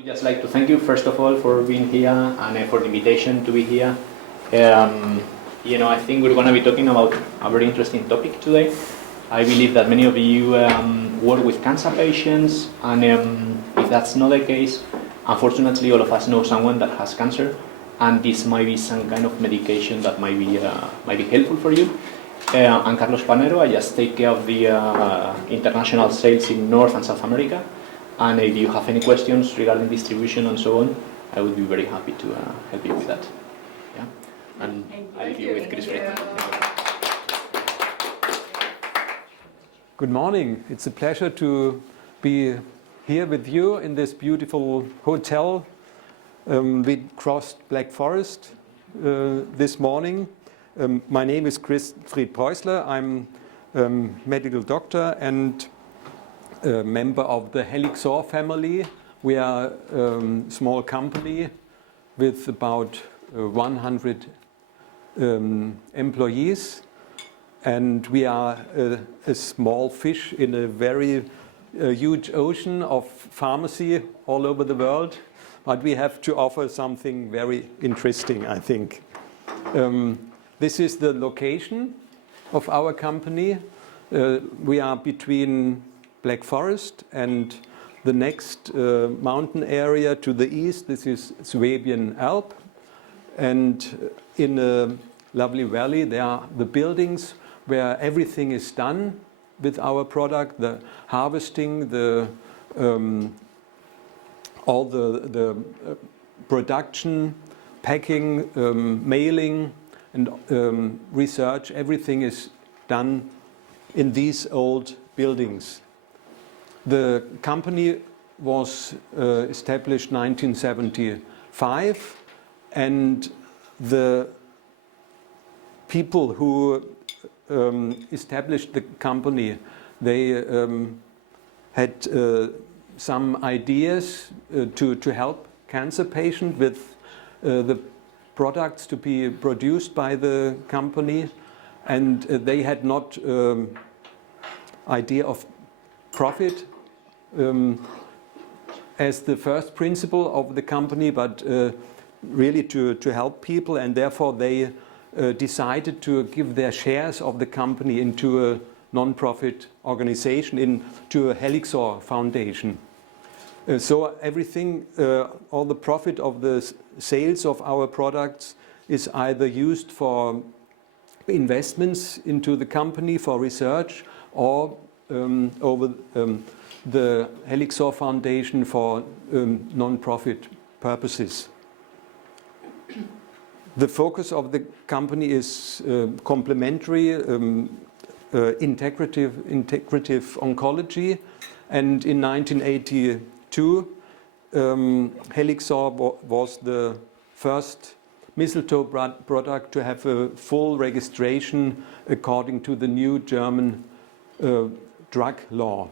We'd just like to thank you, first of all, for being here and for the invitation to be here. I think we're going to be talking about a very interesting topic today. I believe that many of you work with cancer patients, and if that's not the case, unfortunately, all of us know someone that has cancer, and this might be some kind of medication that might be helpful for you. I'm Carlos Panero. I just take care of the international sales in North and South America. And if you have any questions regarding distribution and so on, I would be very happy to help you with that. Yeah, and I'll leave you with Chris. Good morning. It's a pleasure to be here with you in this beautiful hotel. We crossed Black Forest this morning. My name is Chris Preußler. I'm a medical doctor and a member of the Helixor family. We are a small company with about 100 employees, and we are a small fish in a very huge ocean of pharmacy all over the world. But we have to offer something very interesting, I think. This is the location of our company. We are between Black Forest and the next mountain area to the east. This is Swabian Alp. And in a lovely valley, there are the buildings where everything is done with our product, the harvesting, all the production, packing, mailing, and research. Everything is done in these old buildings. The company was established 1975, and the people who established the company, they had some ideas to help cancer patients with the products to be produced by the company, and they had not idea of profit as the first principle of the company, but really to help people, and therefore they decided to give their shares of the company into a non-profit organization, into a Helixor Foundation. So everything, all the profit of the sales of our products is either used for investments into the company for research, or over the Helixor Foundation for non-profit purposes. The focus of the company is complementary, integrative oncology, and in 1982, Helixor was the first Mistletoe product to have a full registration according to the new German drug law.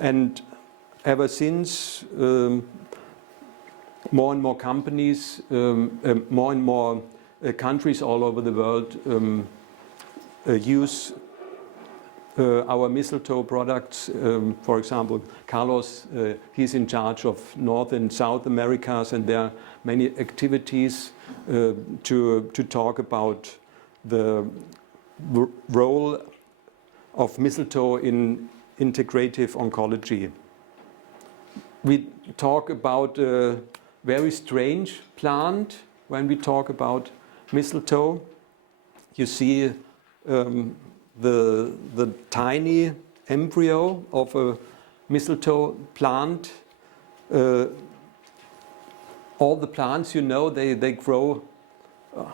And ever since, more and more companies, more and more countries all over the world use our Mistletoe products. For example, Carlos, he's in charge of North and South Americas, and there are many activities to talk about the role of Mistletoe in integrative oncology. We talk about a very strange plant when we talk about Mistletoe. You see the tiny embryo of a Mistletoe plant. All the plants, they grow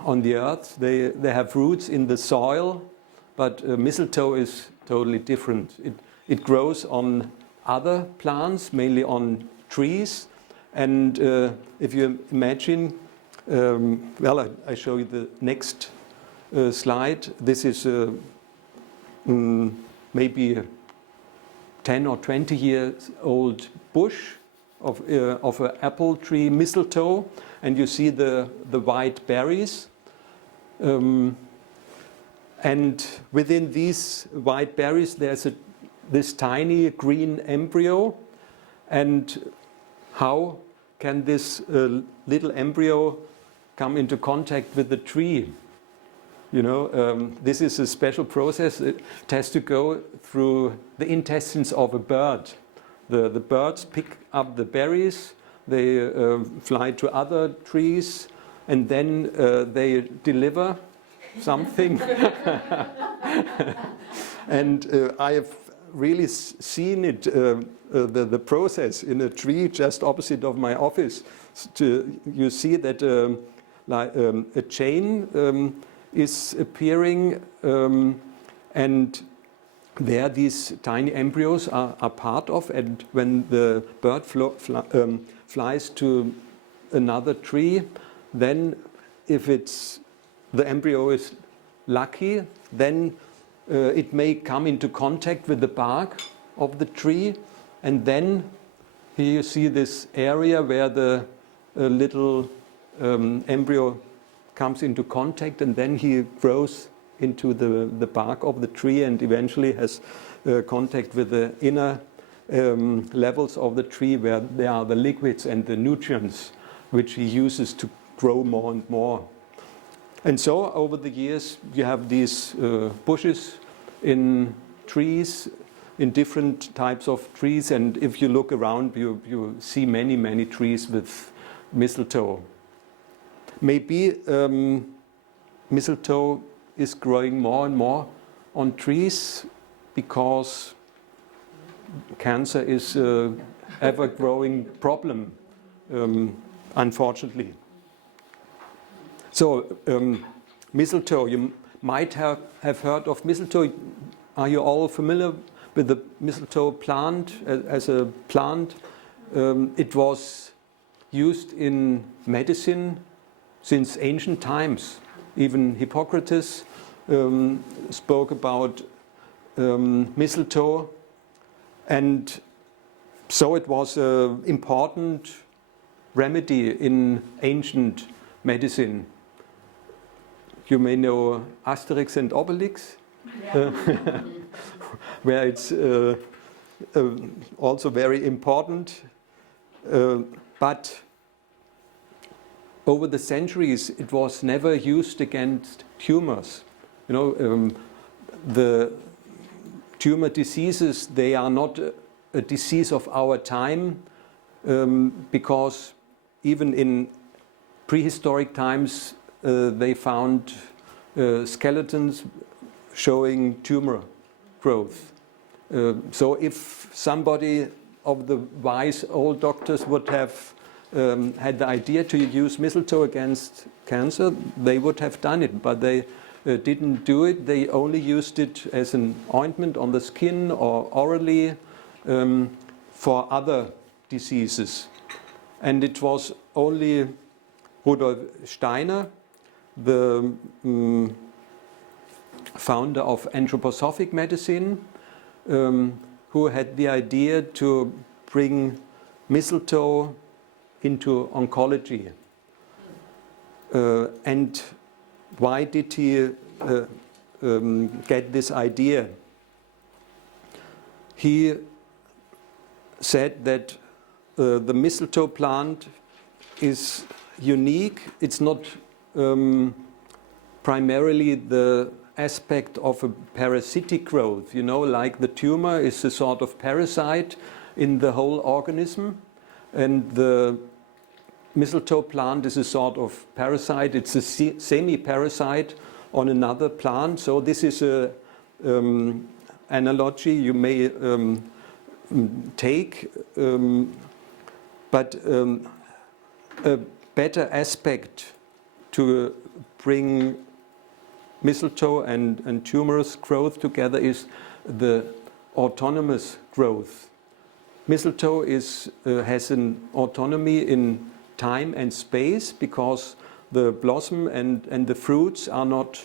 on the earth. They have roots in the soil, but Mistletoe is totally different. It grows on other plants, mainly on trees. And if you imagine, I show you the next slide. This is maybe a 10 or 20 years old bush of an apple tree mistletoe, and you see the white berries. And within these white berries, there's this tiny green embryo, And how can this little embryo come into contact with the tree? You know, this is a special process. It has to go through the intestines of a bird. The birds pick up the berries, they fly to other trees, and then they deliver something. And I have really seen it, the process in a tree just opposite of my office. You see that like, a chain is appearing, and there these tiny embryos are part of, and when the bird flies to another tree, then if the embryo is lucky, then it may come into contact with the bark of the tree, and then here you see this area where the little embryo comes into contact, and then he grows into the bark of the tree and eventually has contact with the inner levels of the tree where there are the liquids and the nutrients which he uses to grow more and more. And so over the years you have these bushes in trees, in different types of trees, and if you look around you see many trees with mistletoe. Maybe mistletoe is growing more and more on trees because cancer is an ever-growing problem, unfortunately. So mistletoe, you might have heard of mistletoe. Are you all familiar with the mistletoe plant as a plant? It was used in medicine since ancient times. Even Hippocrates spoke about mistletoe, and so it was an important remedy in ancient medicine. You may know Asterix and Obelix, yeah. Where it's also very important, but over the centuries it was never used against tumors. You know, the tumor diseases, they are not a disease of our time, because even in prehistoric times they found skeletons showing tumor growth. So if somebody of the wise old doctors would have had the idea to use mistletoe against cancer, they would have done it, but they didn't do it. They only used it as an ointment on the skin or orally for other diseases. And it was only Rudolf Steiner, the founder of anthroposophic medicine, who had the idea to bring mistletoe into oncology. And why did he get this idea? He said that the mistletoe plant is unique. It's not primarily the aspect of a parasitic growth, you know, like the tumor is a sort of parasite in the whole organism, and the mistletoe plant is a sort of parasite. It's a semi-parasite on another plant. So this is a analogy you may take, but a better aspect to bring mistletoe and tumorous growth together is the autonomous growth. Mistletoe has an autonomy in time and space because the blossom and the fruits are not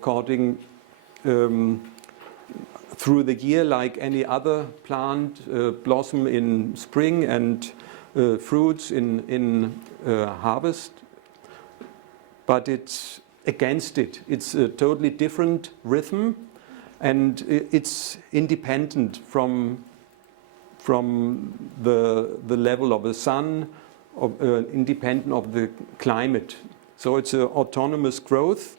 caught through the year like any other plant, blossom in spring and fruits in harvest, but it's against it. It's a totally different rhythm, and it's independent from from the level of the sun, independent of the climate. So it's an autonomous growth,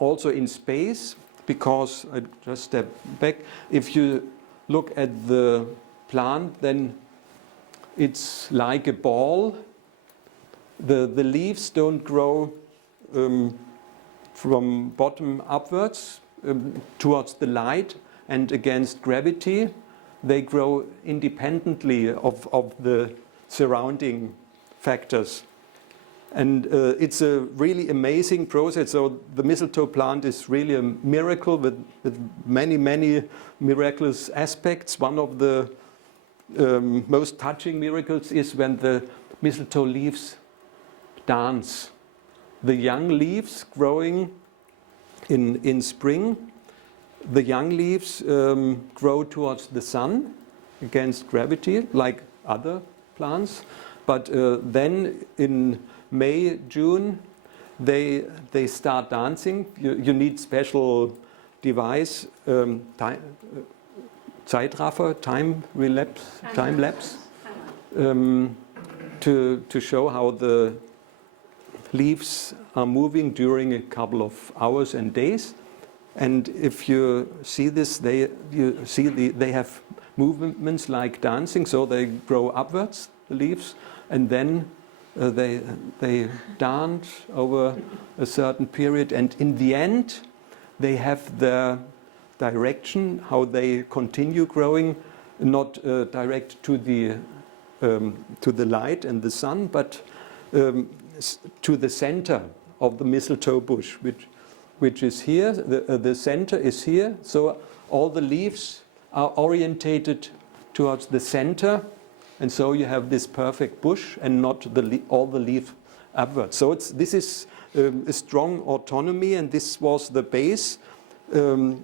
also in space, because, I just step back, if you look at the plant, then it's like a ball. The leaves don't grow from bottom upwards towards the light and against gravity. They grow independently of the surrounding factors. And it's a really amazing process. So the mistletoe plant is really a miracle with many, many miraculous aspects. One of the most touching miracles is when the mistletoe leaves dance. The young leaves growing in spring, the young leaves grow towards the sun against gravity, like other plants. But then in May, June, they start dancing. You need special device, Zeitraffer, time lapse, to show how the leaves are moving during a couple of hours and days. And if you see this, they have movements like dancing, so they grow upwards, the leaves, and then they dance over a certain period, and in the end they have their direction, how they continue growing, not direct to the light and the sun, but to the center of the mistletoe bush, which is here. The center is here, so all the leaves are orientated towards the center, and so you have this perfect bush and not all the leaf upwards. So this is a strong autonomy, and this was the base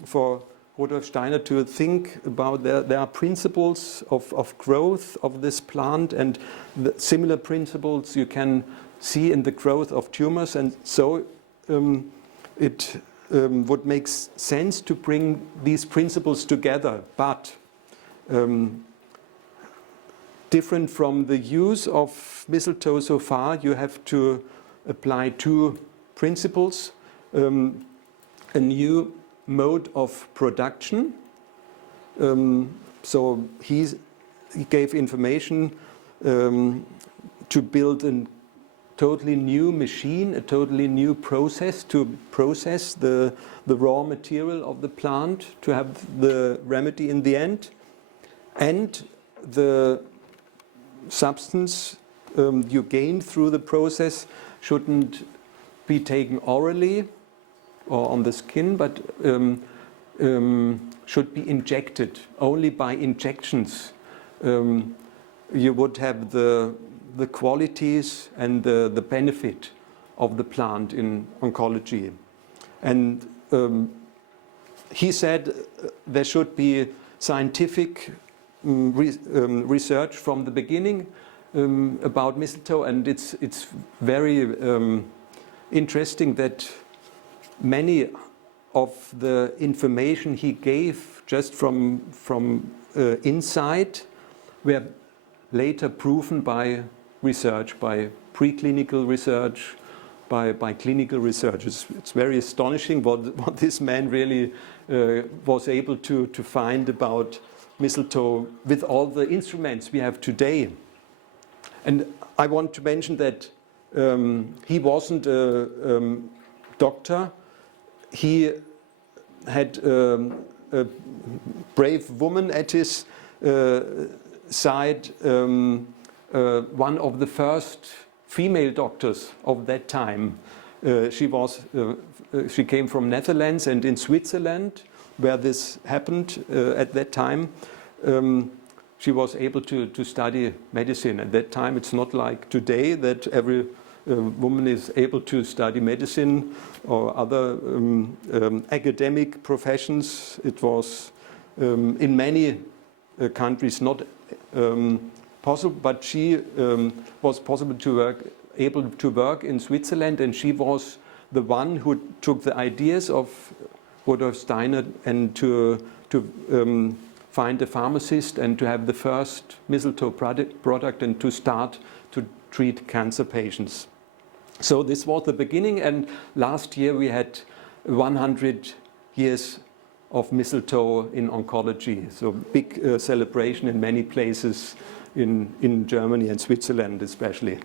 for Rudolf Steiner to think about. There are principles of growth of this plant, and the similar principles you can see in the growth of tumors, and so it would make sense to bring these principles together, but different from the use of mistletoe so far, you have to apply two principles, a new mode of production. So he gave information to build a totally new machine, a totally new process to process the raw material of the plant, to have the remedy in the end. And the substance you gain through the process shouldn't be taken orally or on the skin, but should be injected. Only by injections you would have the qualities and the benefit of the plant in oncology. And he said there should be scientific research from the beginning about mistletoe, and it's very interesting that many of the information he gave just from inside were later proven by research, by preclinical research, by clinical research. It's very astonishing what this man really was able to find about mistletoe with all the instruments we have today. And I want to mention that he wasn't a doctor. He had a brave woman at his side, one of the first female doctors of that time. She came from Netherlands, and in Switzerland, where this happened at that time, she was able to study medicine. At that time, it's not like today that every woman is able to study medicine or other academic professions. It was in many countries not possible, but she was able to work in Switzerland, and she was the one who took the ideas of Rudolf Steiner and to find a pharmacist and to have the first Mistletoe product and to start to treat cancer patients. So this was the beginning, and last year we had 100 years of Mistletoe in oncology. So big celebration in many places in Germany and Switzerland especially.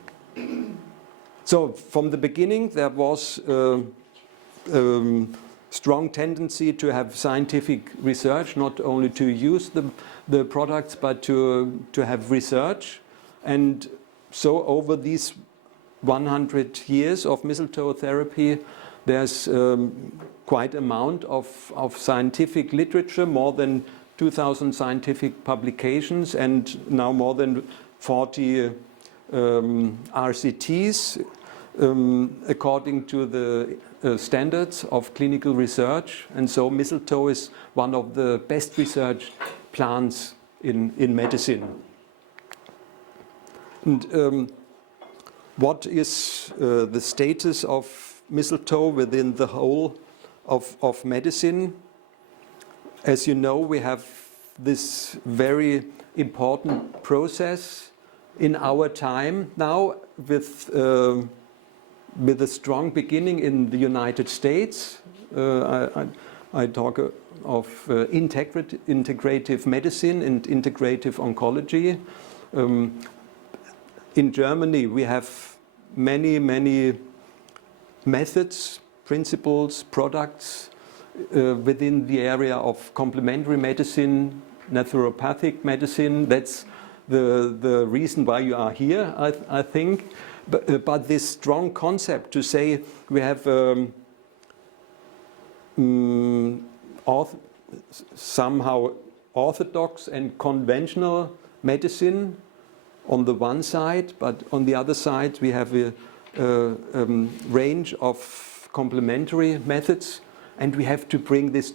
So from the beginning there was strong tendency to have scientific research, not only to use the products but to have research. And so over these 100 years of Mistletoe therapy, there's quite amount of scientific literature, more than 2,000 scientific publications, and now more than 40 RCTs according to the standards of clinical research. And so mistletoe is one of the best researched plants in medicine. And what is the status of mistletoe within the whole of medicine? As you know, we have this very important process in our time now with a strong beginning in the United States. I talk of integrative medicine and integrative oncology. In Germany, we have many methods, principles, products within the area of complementary medicine, naturopathic medicine. That's the reason why you are here, I think. But this strong concept to say we have somehow orthodox and conventional medicine on the one side, but on the other side we have a range of complementary methods, and we have to bring this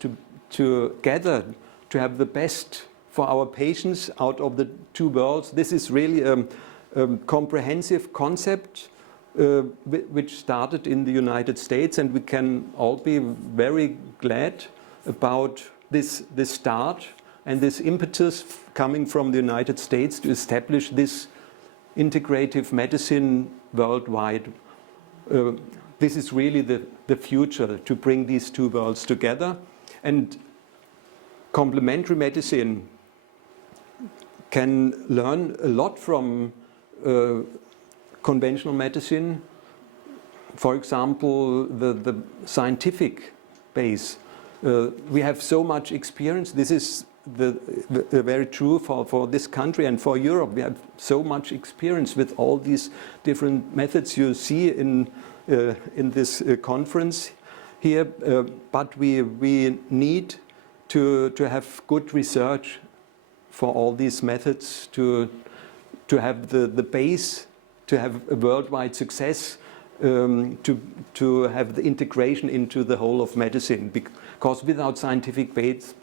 together to have the best for our patients out of the two worlds. This is really a comprehensive concept which started in the United States, and we can all be very glad about this start and this impetus coming from the United States to establish this integrative medicine worldwide. This is really the future, to bring these two worlds together. And complementary medicine can learn a lot from conventional medicine. For example, the scientific base. We have so much experience. This is very true for this country and for Europe. We have so much experience with all these different methods you see in this conference here. But we need to have good research for all these methods, to have the base, to have a worldwide success, to have the integration into the whole of medicine. Because without scientific base,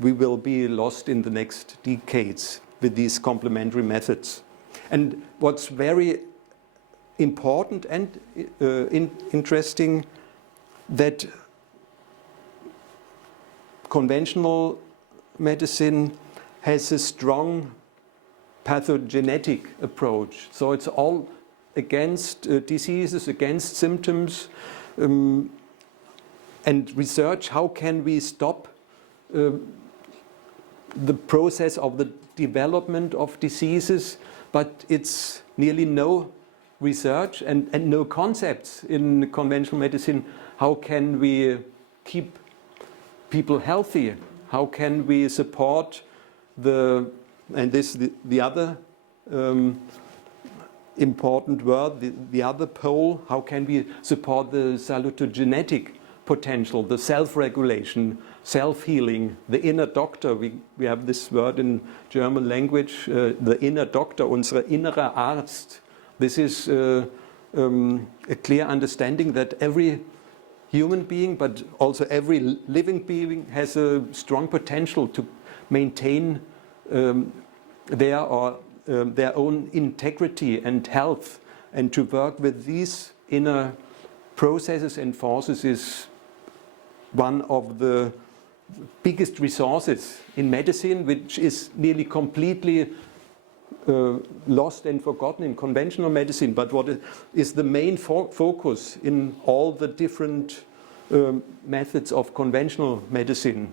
we will be lost in the next decades with these complementary methods. And what's very important and interesting, that conventional medicine has a strong pathogenetic approach. So it's all against diseases, against symptoms, and research. How can we stop the process of the development of diseases? But it's nearly no research and no concepts in conventional medicine. How can we keep people healthy? How can we support the other important word, the other pole? How can we support the salutogenetic potential, the self-regulation, self-healing, the inner doctor? We have this word in German language, the inner doctor, unser innerer Arzt. This is a clear understanding that every human being, but also every living being, has a strong potential to maintain their own integrity and health, and to work with these inner processes and forces is one of the biggest resources in medicine, which is nearly completely lost and forgotten in conventional medicine, but what is the main focus in all the different methods of conventional medicine?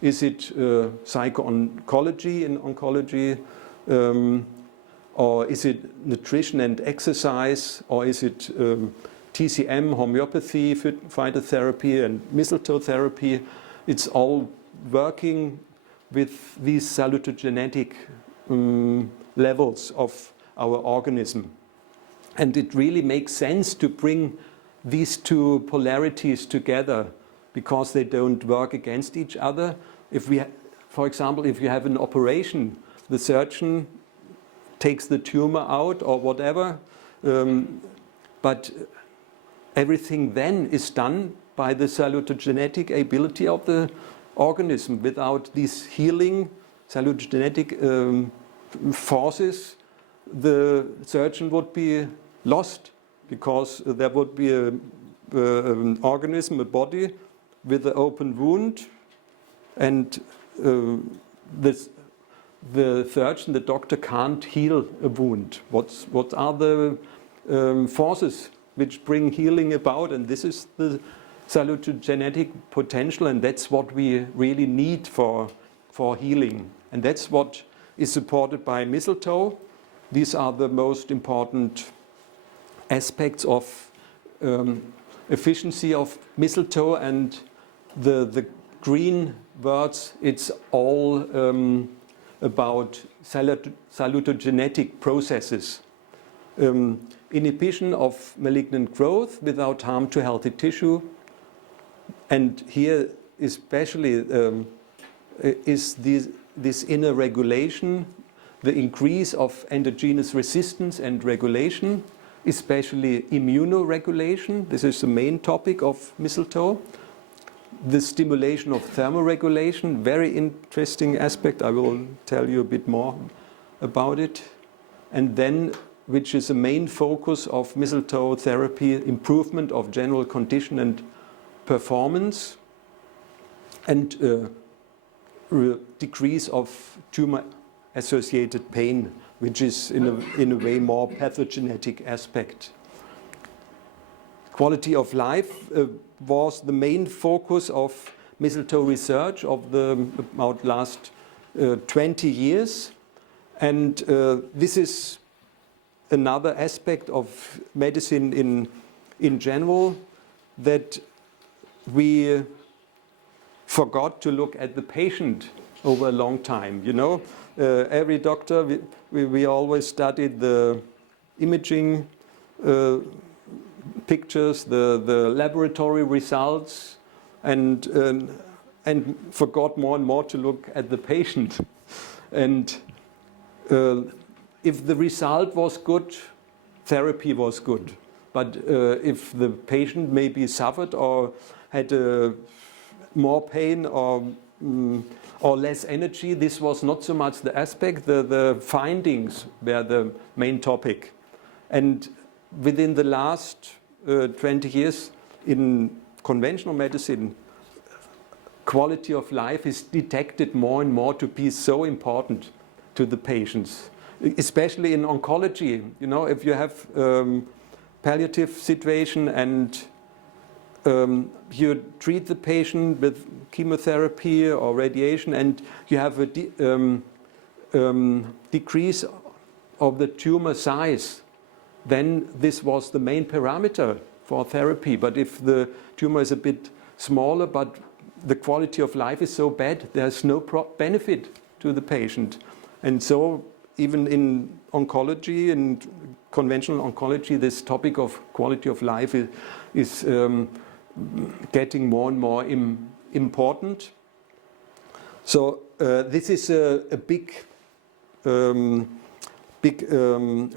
Is it psycho-oncology in oncology, or is it nutrition and exercise, or is it TCM, homeopathy, phytotherapy, and mistletoe therapy? It's all working with these salutogenetic levels of our organism. And it really makes sense to bring these two polarities together because they don't work against each other. If we, for example, if you have an operation, the surgeon takes the tumor out or whatever, but everything then is done by the salutogenetic ability of the organism. Without these healing salutogenetic forces, the surgeon would be lost because there would be an organism, a body with an open wound, and the surgeon, the doctor, can't heal a wound. What are the forces which bring healing about? And this is the salutogenetic potential, and that's what we really need for healing. And that's what is supported by mistletoe. These are the most important aspects of efficiency of mistletoe, and the green words, it's all about salutogenetic processes. Inhibition of malignant growth without harm to healthy tissue. And here especially is this inner regulation, the increase of endogenous resistance and regulation, especially immunoregulation. This is the main topic of mistletoe. The stimulation of thermoregulation, very interesting aspect. I will tell you a bit more about it. And then, which is the main focus of mistletoe therapy, improvement of general condition and performance, and decrease of tumor-associated pain, which is in a way more pathogenetic aspect. Quality of life was the main focus of mistletoe research of the about last 20 years, and this is another aspect of medicine in general, that we forgot to look at the patient over a long time. You know, every doctor, we always studied the imaging pictures, the laboratory results, and forgot more and more to look at the patient. And if the result was good, therapy was good. But if the patient maybe suffered or had more pain or less energy, this was not so much the aspect. The findings were the main topic. And within the last 20 years in conventional medicine, quality of life is detected more and more to be so important to the patients, especially in oncology. You know, if you have palliative situation and you treat the patient with chemotherapy or radiation, and you have a decrease of the tumor size, then this was the main parameter for therapy. But if the tumor is a bit smaller, but the quality of life is so bad, there's no benefit to the patient. And so even in oncology and conventional oncology, this topic of quality of life is getting more and more important. So this is a big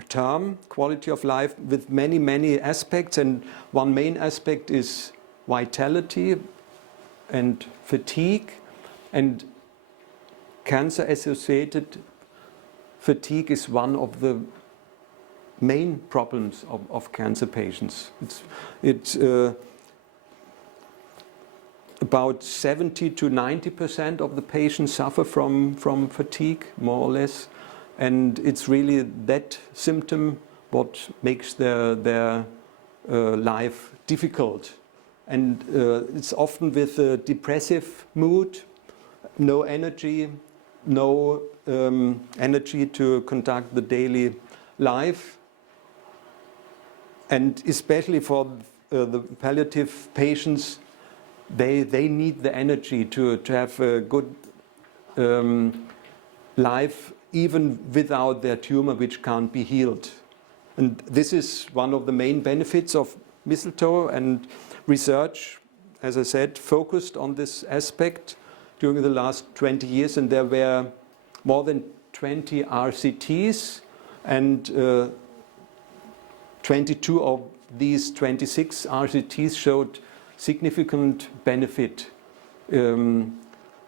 term, quality of life, with many aspects, and one main aspect is vitality and fatigue, and cancer-associated fatigue is one of the main problems of cancer patients. about 70 to 90% of the patients suffer from fatigue, more or less. And it's really that symptom what makes their life difficult. And it's often with a depressive mood, no energy, no energy to conduct the daily life. And especially for the palliative patients, they need the energy to have a good life, even without their tumor, which can't be healed. And this is one of the main benefits of mistletoe, and research, as I said, focused on this aspect during the last 20 years, and there were more than 20 RCTs, and 22 of these 26 RCTs showed significant benefit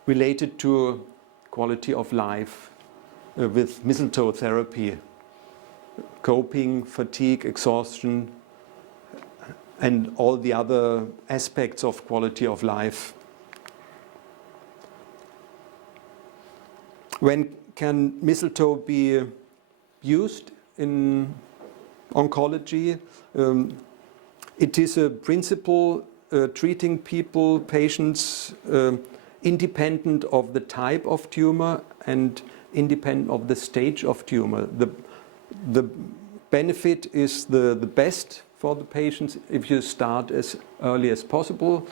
related to quality of life with mistletoe therapy, coping, fatigue, exhaustion, and all the other aspects of quality of life. When can mistletoe be used in oncology? It is a principle treating people, patients, independent of the type of tumor and independent of the stage of tumor. The benefit is the best for the patients if you start as early as possible,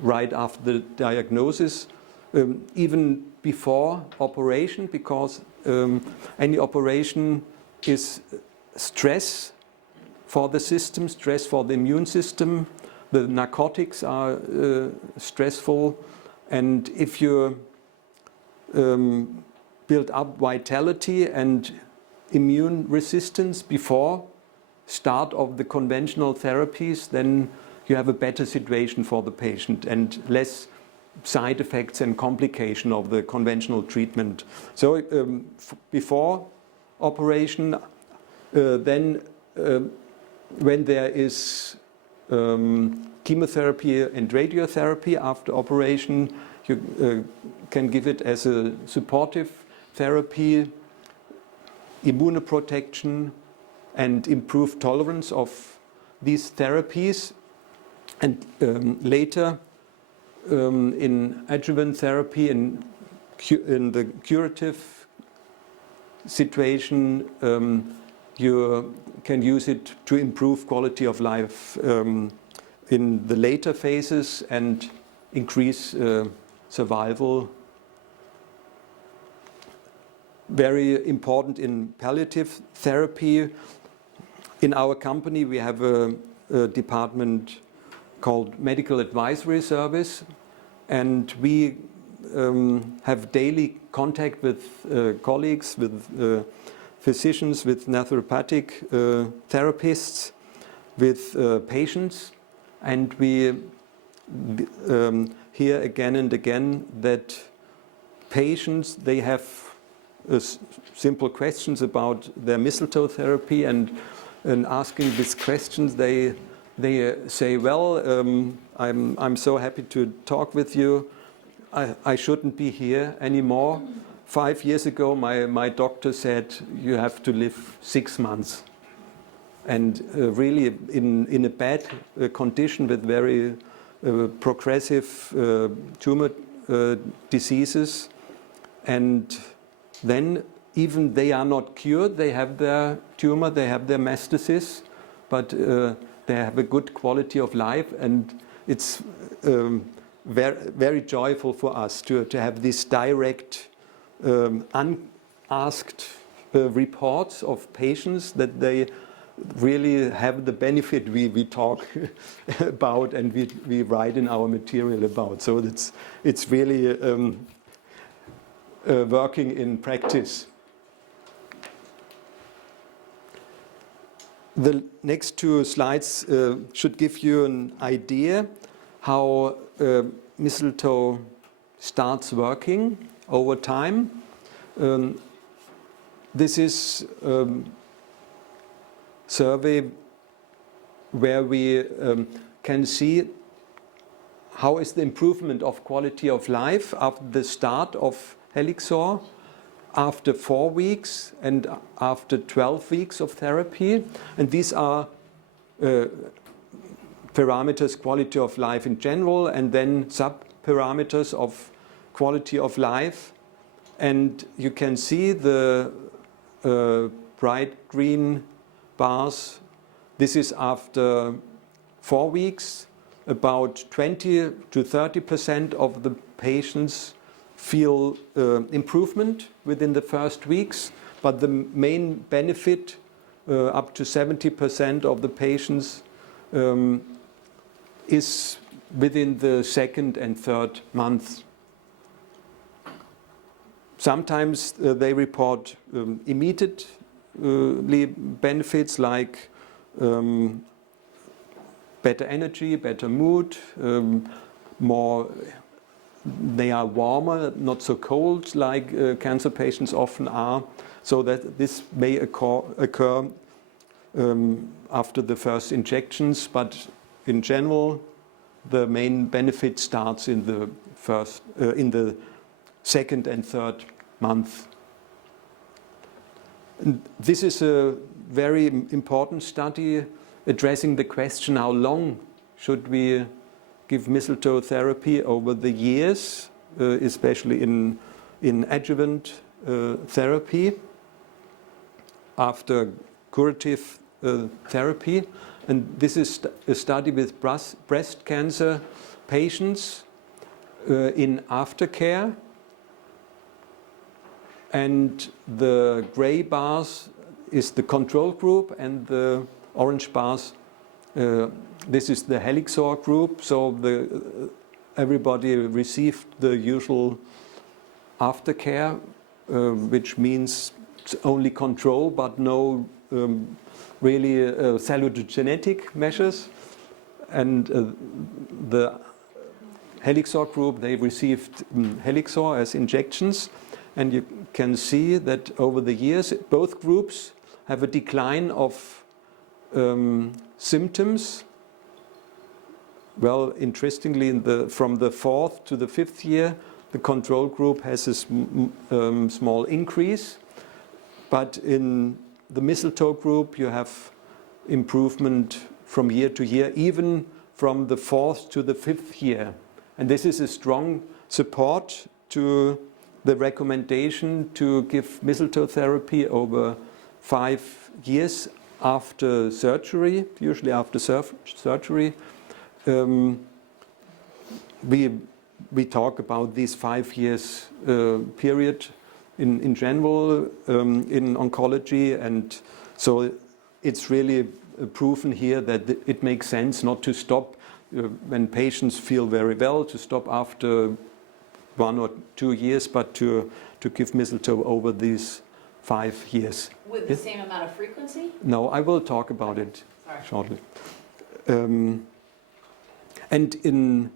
right after the diagnosis, even before operation, because any operation is stress for the system, stress for the immune system. The narcotics are stressful, and if you build up vitality and immune resistance before start of the conventional therapies, then you have a better situation for the patient and less side effects and complication of the conventional treatment. So before operation, then when there is chemotherapy and radiotherapy after operation, you can give it as a supportive therapy, immunoprotection, and improved tolerance of these therapies. And later, in adjuvant therapy, in the curative situation, you can use it to improve quality of life in the later phases and increase survival. Very important in palliative therapy. In our company, we have a department called Medical Advisory Service, and we have daily contact with colleagues, with physicians, with naturopathic therapists, with patients, and we hear again and again that patients, they have simple questions about their mistletoe therapy, and asking these questions, they say, well, I'm so happy to talk with you. I shouldn't be here anymore. 5 years ago, my doctor said you have to live 6 months, and really in a bad condition with very progressive tumor diseases, and then even they are not cured. They have their tumor, they have their metastasis, but they have a good quality of life, and it's very, very joyful for us to have these direct, unasked reports of patients that they really have the benefit we talk about and we write in our material about. So it's really working in practice. The next 2 slides should give you an idea how mistletoe starts working over time. This is survey where we can see how is the improvement of quality of life after the start of Helixor, after 4 weeks and after 12 weeks of therapy. And these are parameters, quality of life in general, and then sub-parameters of quality of life. And you can see the bright green bars. This is after 4 weeks. About 20 to 30% of the patients feel improvement within the first weeks, but the main benefit, up to 70% of the patients, is within the second and third month. Sometimes they report immediately benefits like better energy, better mood, they are warmer, not so cold like cancer patients often are. So that this may occur after the first injections, but in general, the main benefit starts in the second and third month. And this is a very important study addressing the question, how long should we give mistletoe therapy over the years, especially in adjuvant therapy after curative therapy. And this is a study with breast cancer patients in aftercare. And the gray bars is the control group, and the orange bars, this is the Helixor group. So everybody received the usual aftercare, which means only control, but no really salutogenetic measures. And the Helixor group, they received Helixor as injections. And you can see that over the years, both groups have a decline of symptoms. Well, interestingly, from the 4th to the 5th year, the control group has a small increase. But in the mistletoe group, you have improvement from year to year, even from the 4th to the 5th year. And this is a strong support to the recommendation to give mistletoe therapy over 5 years after surgery, usually after surgery. We talk about this 5 years period in general in oncology, and so it's really proven here that it makes sense not to stop when patients feel very well, to stop after 1 or 2 years, but to give mistletoe over these 5 years. With the same amount of frequency? No, I will talk about it shortly. And in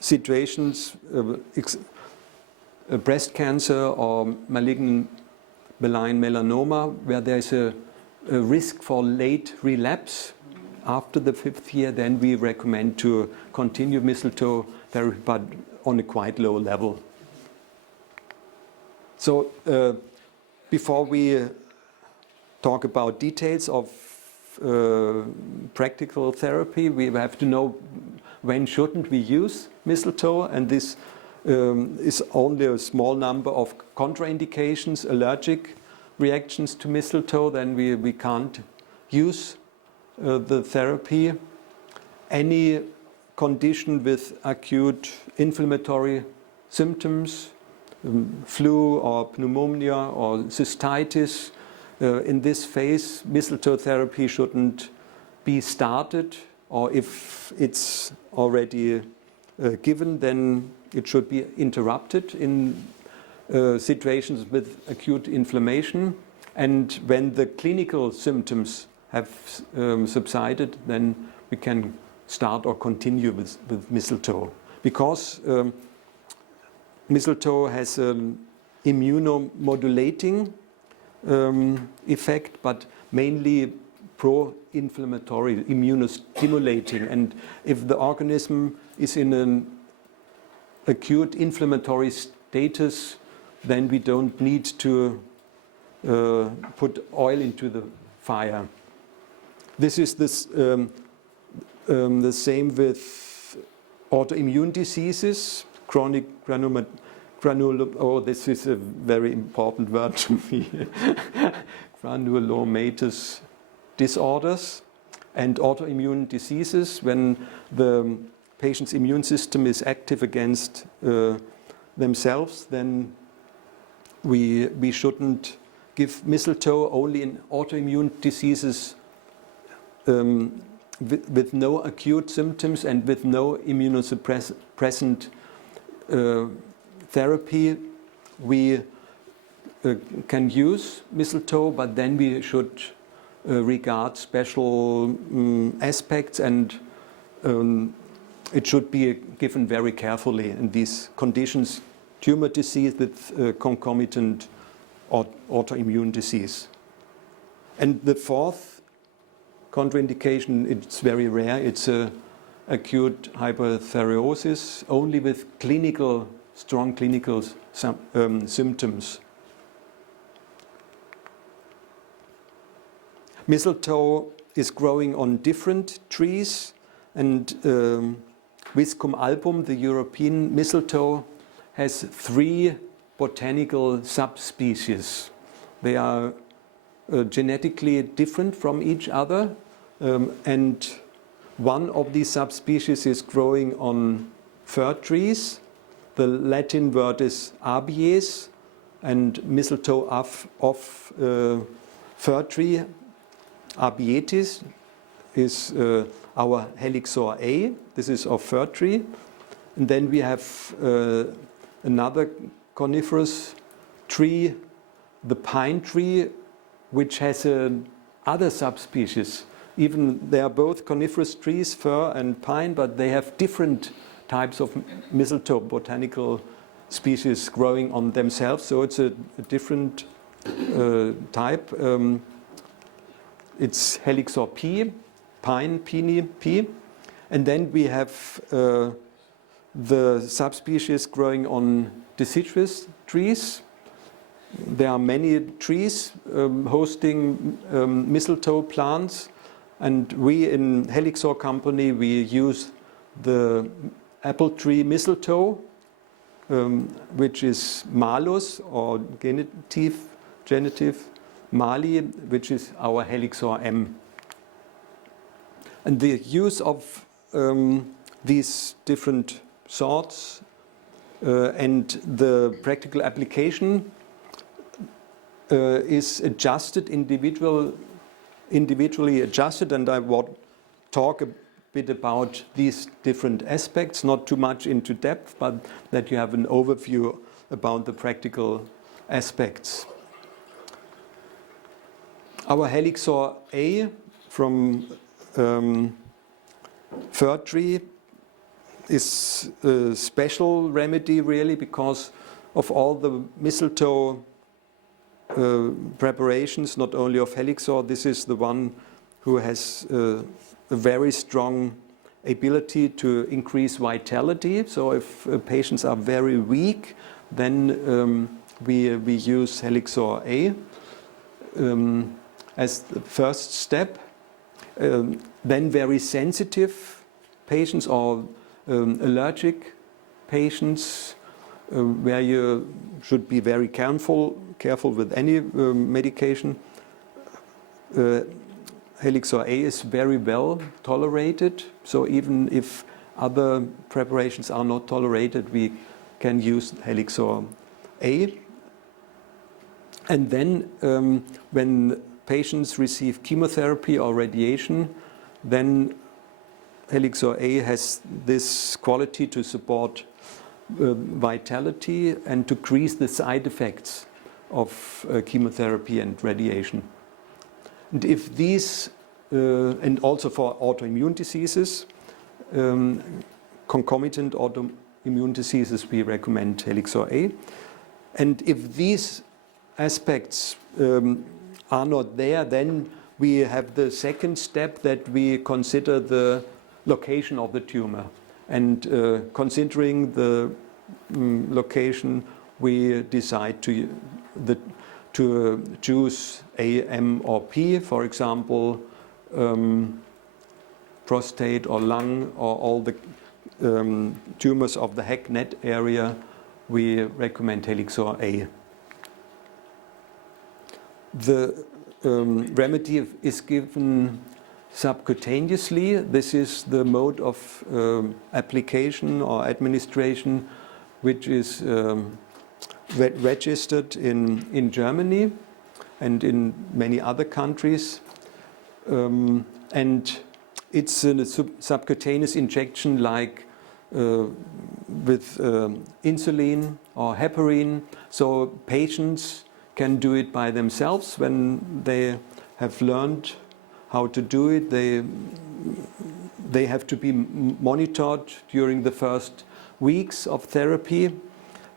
situations, breast cancer or malignant benign melanoma, where there's a risk for late relapse after the 5th year, then we recommend to continue mistletoe therapy, but on a quite low level. So before we talk about details of practical therapy, we have to know when shouldn't we use mistletoe, and this is only a small number of contraindications, allergic reactions to mistletoe, then we can't use the therapy. Any condition with acute inflammatory symptoms, flu or pneumonia or cystitis, in this phase, mistletoe therapy shouldn't be started, or if it's already given, then it should be interrupted in situations with acute inflammation. And when the clinical symptoms have subsided, then we can start or continue with mistletoe. Because mistletoe has an immunomodulating effect, but mainly pro-inflammatory, immunostimulating. And if the organism is in an acute inflammatory status, then we don't need to put oil into the fire. This is the same with autoimmune diseases, chronic this is a very important word to me, granulomatous disorders and autoimmune diseases. When the patient's immune system is active against themselves, then we shouldn't give mistletoe only in autoimmune diseases with no acute symptoms and with no immunosuppressant therapy. We can use mistletoe, but then we should regard special aspects, and it should be given very carefully in these conditions: tumor disease with concomitant autoimmune disease. And the fourth contraindication, it's very rare, it's acute hyperthyreosis, only with strong clinical symptoms. Mistletoe is growing on different trees, and Viscum album, the European mistletoe, has 3 botanical subspecies. They are genetically different from each other, and one of these subspecies is growing on fir trees. The Latin word is abies, and mistletoe of fir tree, Abietis, is our Helixor A. This is of fir tree. And then we have another coniferous tree, the pine tree, which has other subspecies. Even they are both coniferous trees, fir and pine, but they have different types of mistletoe botanical species growing on themselves. So it's a different type. It's Helixor P, pine, peony P. And then we have the subspecies growing on deciduous trees. There are many trees hosting mistletoe plants, and we in Helixor company, we use the apple tree mistletoe, which is Malus, or genitive Mali, which is our Helixor M. And the use of these different sorts and the practical application is adjusted, individually adjusted, and I will talk a bit about these different aspects, not too much into depth, but that you have an overview about the practical aspects. Our Helixor A from fir tree is a special remedy, really, because of all the mistletoe preparations, not only of Helixor. This is the one who has a very strong ability to increase vitality. So if patients are very weak, then we use Helixor A as the first step. Then very sensitive patients or allergic patients, where you should be very careful with any medication. Helixor A is very well tolerated, so even if other preparations are not tolerated, we can use Helixor A. And then when patients receive chemotherapy or radiation, then Helixor A has this quality to support vitality and to decrease the side effects of chemotherapy and radiation. And if these, and also for autoimmune diseases, concomitant autoimmune diseases, we recommend Helixor A. And if these aspects are not there, then we have the second step that we consider the location of the tumor. And considering the location, we decide to choose A, M, or P, for example, prostate or lung or all the tumors of the HEC-NET area. We recommend Helixor A. The remedy is given subcutaneously. This is the mode of application or administration which is registered in Germany and in many other countries. And it's a subcutaneous injection like with insulin or heparin. So patients can do it by themselves when they have learned how to do it. They have to be monitored during the first weeks of therapy,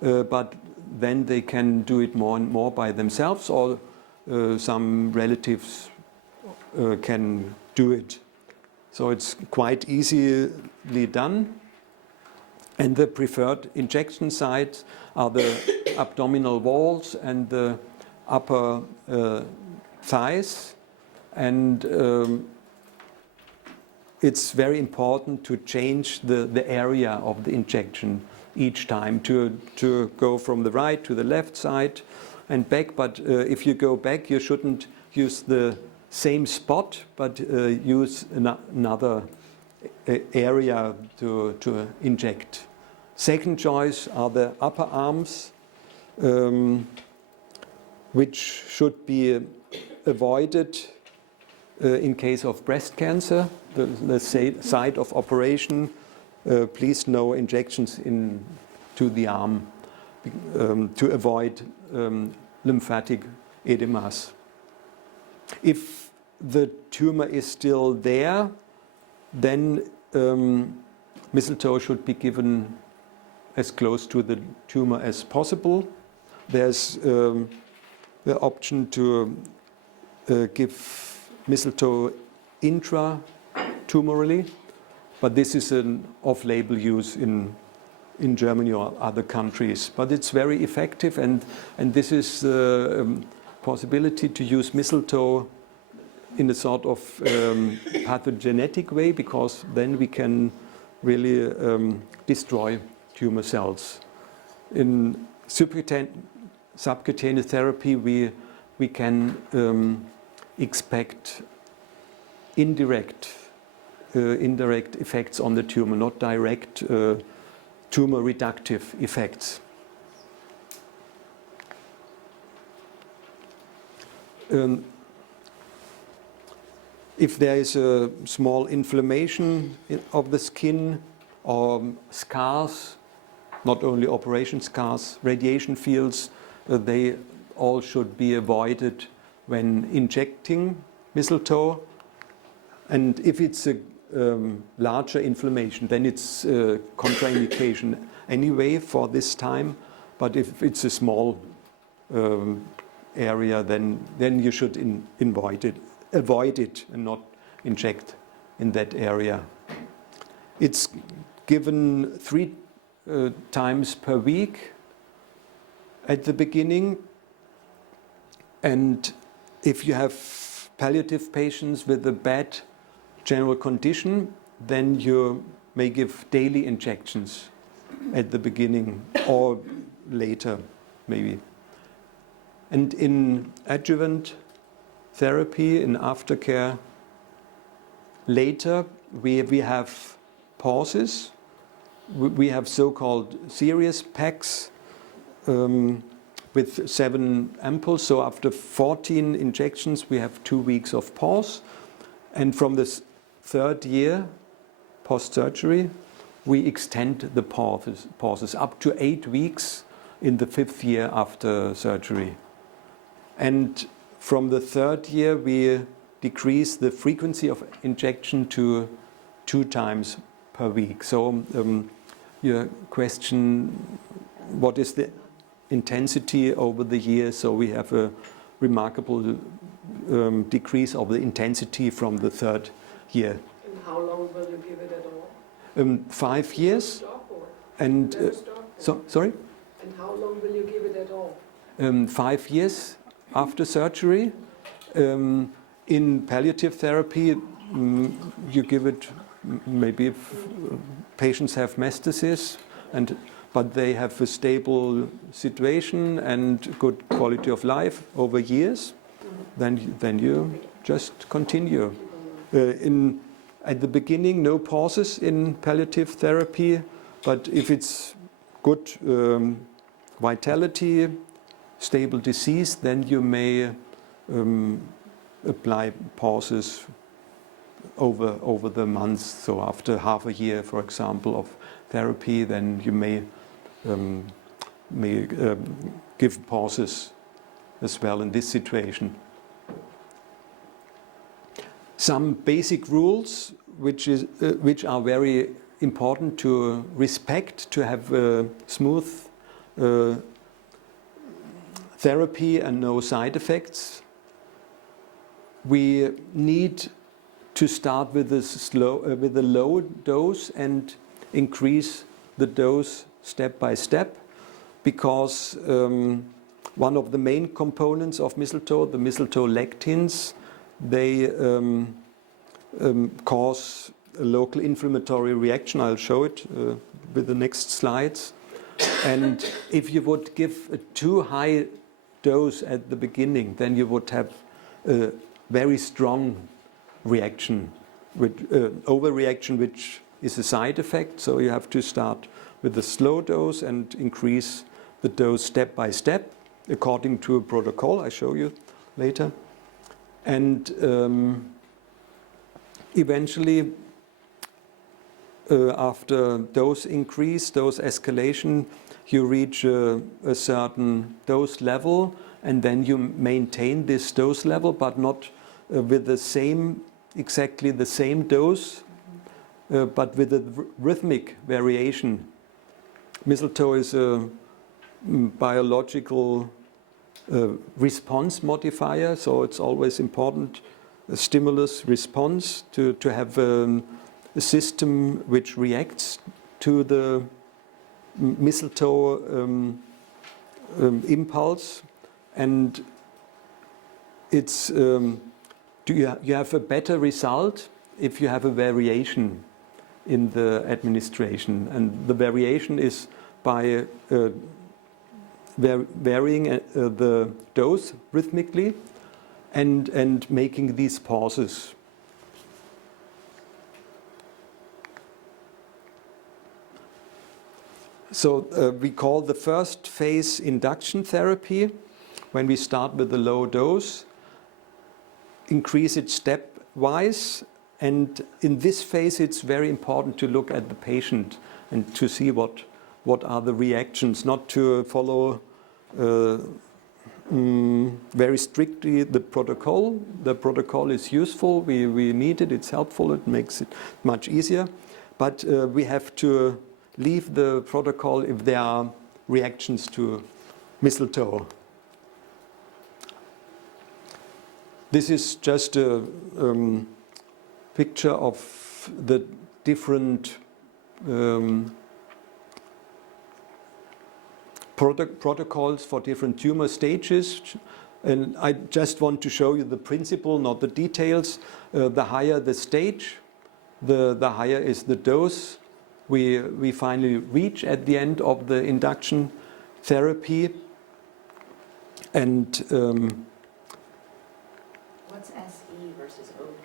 but then they can do it more and more by themselves, or some relatives can do it. So it's quite easily done. And the preferred injection sites are the abdominal walls and the upper thighs. And it's very important to change the area of the injection each time, to go from the right to the left side and back. But if you go back, you shouldn't use the same spot, but use another area to inject. Second choice are the upper arms, which should be avoided in case of breast cancer. The site of operation, please no injections into the arm to avoid lymphatic edemas. If the tumor is still there, then mistletoe should be given as close to the tumor as possible. There's the option to give mistletoe intratumorally, but this is an off-label use in Germany or other countries. But it's very effective, and this is the possibility to use mistletoe in a sort of pathogenetic way, because then we can really destroy tumor cells. In subcutaneous therapy, we can expect indirect effects on the tumor, not direct tumor reductive effects. If there is a small inflammation of the skin or scars, not only operation scars, radiation fields, they all should be avoided when injecting mistletoe. And if it's a larger inflammation, then it's a contraindication anyway for this time. But if it's a small area, then you should avoid it and not inject in that area. It's given 3 times per week at the beginning, and if you have palliative patients with a bad general condition, then you may give daily injections at the beginning or later maybe. And in adjuvant therapy, in aftercare, later we have pauses. We have so-called series packs with 7 ampoules. So after 14 injections, we have 2 weeks of pause. And from the 3rd year post-surgery, we extend the pauses up to 8 weeks in the 5th year after surgery. And from the 3rd year, we decrease the frequency of injection to 2 times per week. So your question, what is the intensity over the years? So we have a remarkable decrease of the intensity from the third year. And how long will you give it at all? 5 years. Stop or And never stop? sorry? And how long will you give it at all? 5 years after surgery. In palliative therapy, you give it maybe if patients have metastasis, but they have a stable situation and good quality of life over years, then you just continue. At the beginning, no pauses in palliative therapy, but if it's good vitality, stable disease, then you may apply pauses over the months. So after half a year, for example, of therapy, then you may give pauses as well in this situation. Some basic rules which are very important to respect, to have smooth therapy and no side effects. We need to start with a low dose and increase the dose step by step, because one of the main components of mistletoe, the mistletoe lectins, they cause a local inflammatory reaction. I'll show it with the next slides. And if you would give a too high dose at the beginning, then you would have a very strong reaction, overreaction, which is a side effect. So you have to start with a slow dose and increase the dose step by step according to a protocol I show you later. And eventually, after dose increase, dose escalation, you reach a certain dose level, and then you maintain this dose level, but not with the same, exactly the same dose, but with a rhythmic variation. Mistletoe is a biological response modifier, so it's always important, a stimulus response, to have a system which reacts to the mistletoe impulse, and it's you have a better result if you have a variation in the administration, and the variation is by varying the dose rhythmically and making these pauses. So we call the first phase induction therapy, when we start with a low dose, increase it stepwise, and in this phase it's very important to look at the patient and to see what are the reactions, not to follow very strictly the protocol. The protocol is useful, we need it, it's helpful, it makes it much easier, but we have to leave the protocol if there are reactions to mistletoe. This is just a picture of the different protocols for different tumor stages, and I just want to show you the principle, not the details. The higher the stage, the higher is the dose we finally reach at the end of the induction therapy. And What's SE versus OP?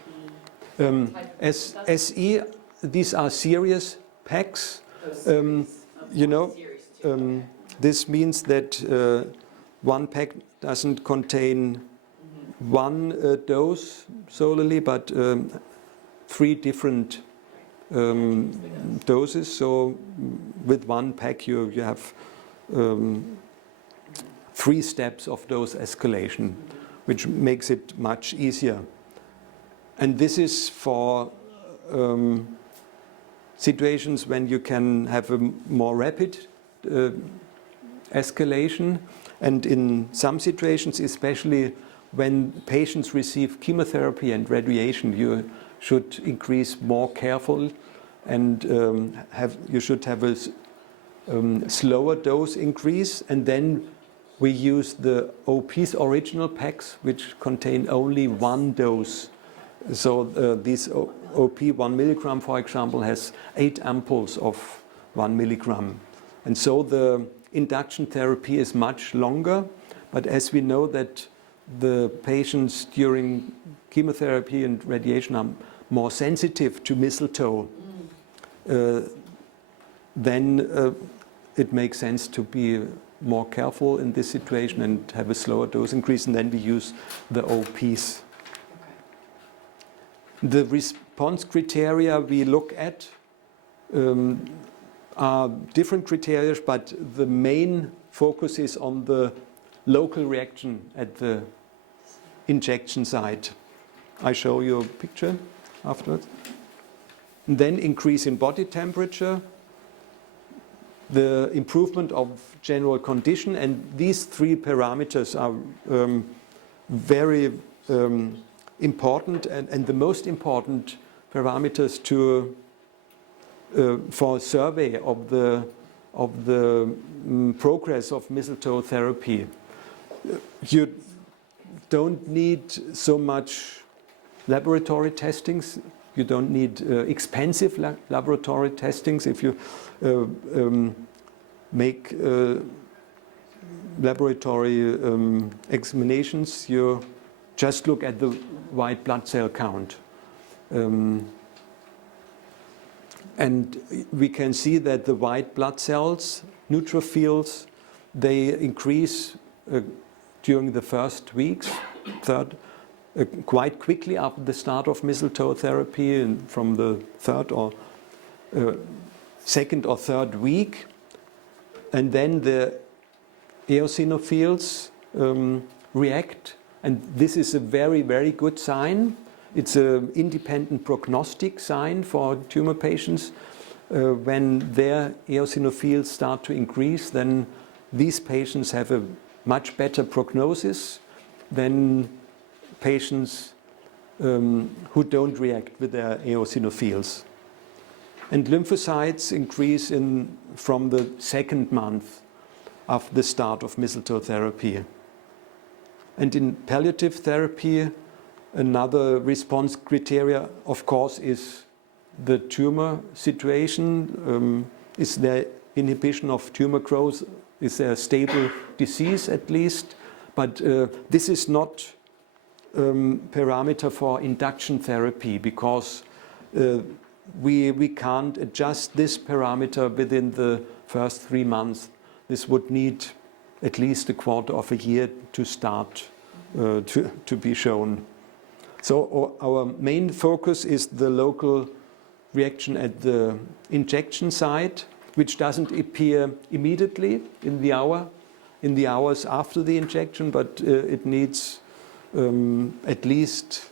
SE, these are serious packs. You know, this means that one pack doesn't contain one dose solely, but 3 different doses. So with one pack you have 3 steps of dose escalation, which makes it much easier. And this is for situations when you can have a more rapid escalation, And in some situations, especially when patients receive chemotherapy and radiation, you should increase more careful, and you should have a slower dose increase. And then we use the OP's original packs, which contain only one dose. So this OP 1 milligram, for example, has 8 ampoules of 1 milligram. And so the induction therapy is much longer. But as we know that the patients during chemotherapy and radiation are more sensitive to mistletoe, then it makes sense to be more careful in this situation and have a slower dose increase, and then we use the OPs. The response criteria we look at are different criteria, but the main focus is on the local reaction at the injection site. I show you a picture afterwards. And then increase in body temperature, the improvement of general condition, and these 3 parameters are very important, and the most important parameters for survey of the progress of mistletoe therapy. You don't need so much laboratory testings. You don't need expensive laboratory testings. If you make laboratory examinations, you just look at the white blood cell count. And we can see that the white blood cells, neutrophils, they increase during the first weeks, quite quickly after the start of mistletoe therapy, and from the second or third week. And then the eosinophils react, and this is a very, very good sign. It's an independent prognostic sign for tumor patients. When their eosinophils start to increase, then these patients have a much better prognosis than patients who don't react with their eosinophils. And lymphocytes increase from the second month after the start of mistletoe therapy. And in palliative therapy, another response criteria, of course, is the tumor situation. Is there inhibition of tumor growth? Is there a stable disease at least? But this is not parameter for induction therapy, because we can't adjust this parameter within the first 3 months. This would need at least a quarter of a year to start to be shown. So our main focus is the local reaction at the injection site, which doesn't appear immediately in the hours after the injection, but it needs at least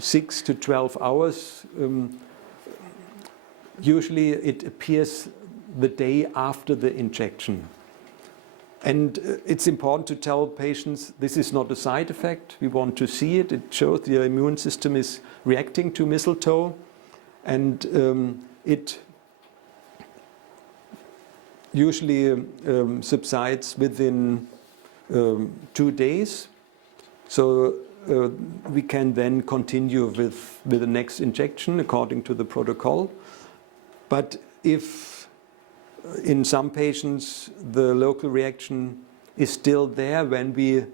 6 to 12 hours. Usually it appears the day after the injection. And it's important to tell patients this is not a side effect. We want to see it. It shows the immune system is reacting to mistletoe, and it usually subsides within 2 days. So we can then continue with the next injection according to the protocol. But if in some patients the local reaction is still there when we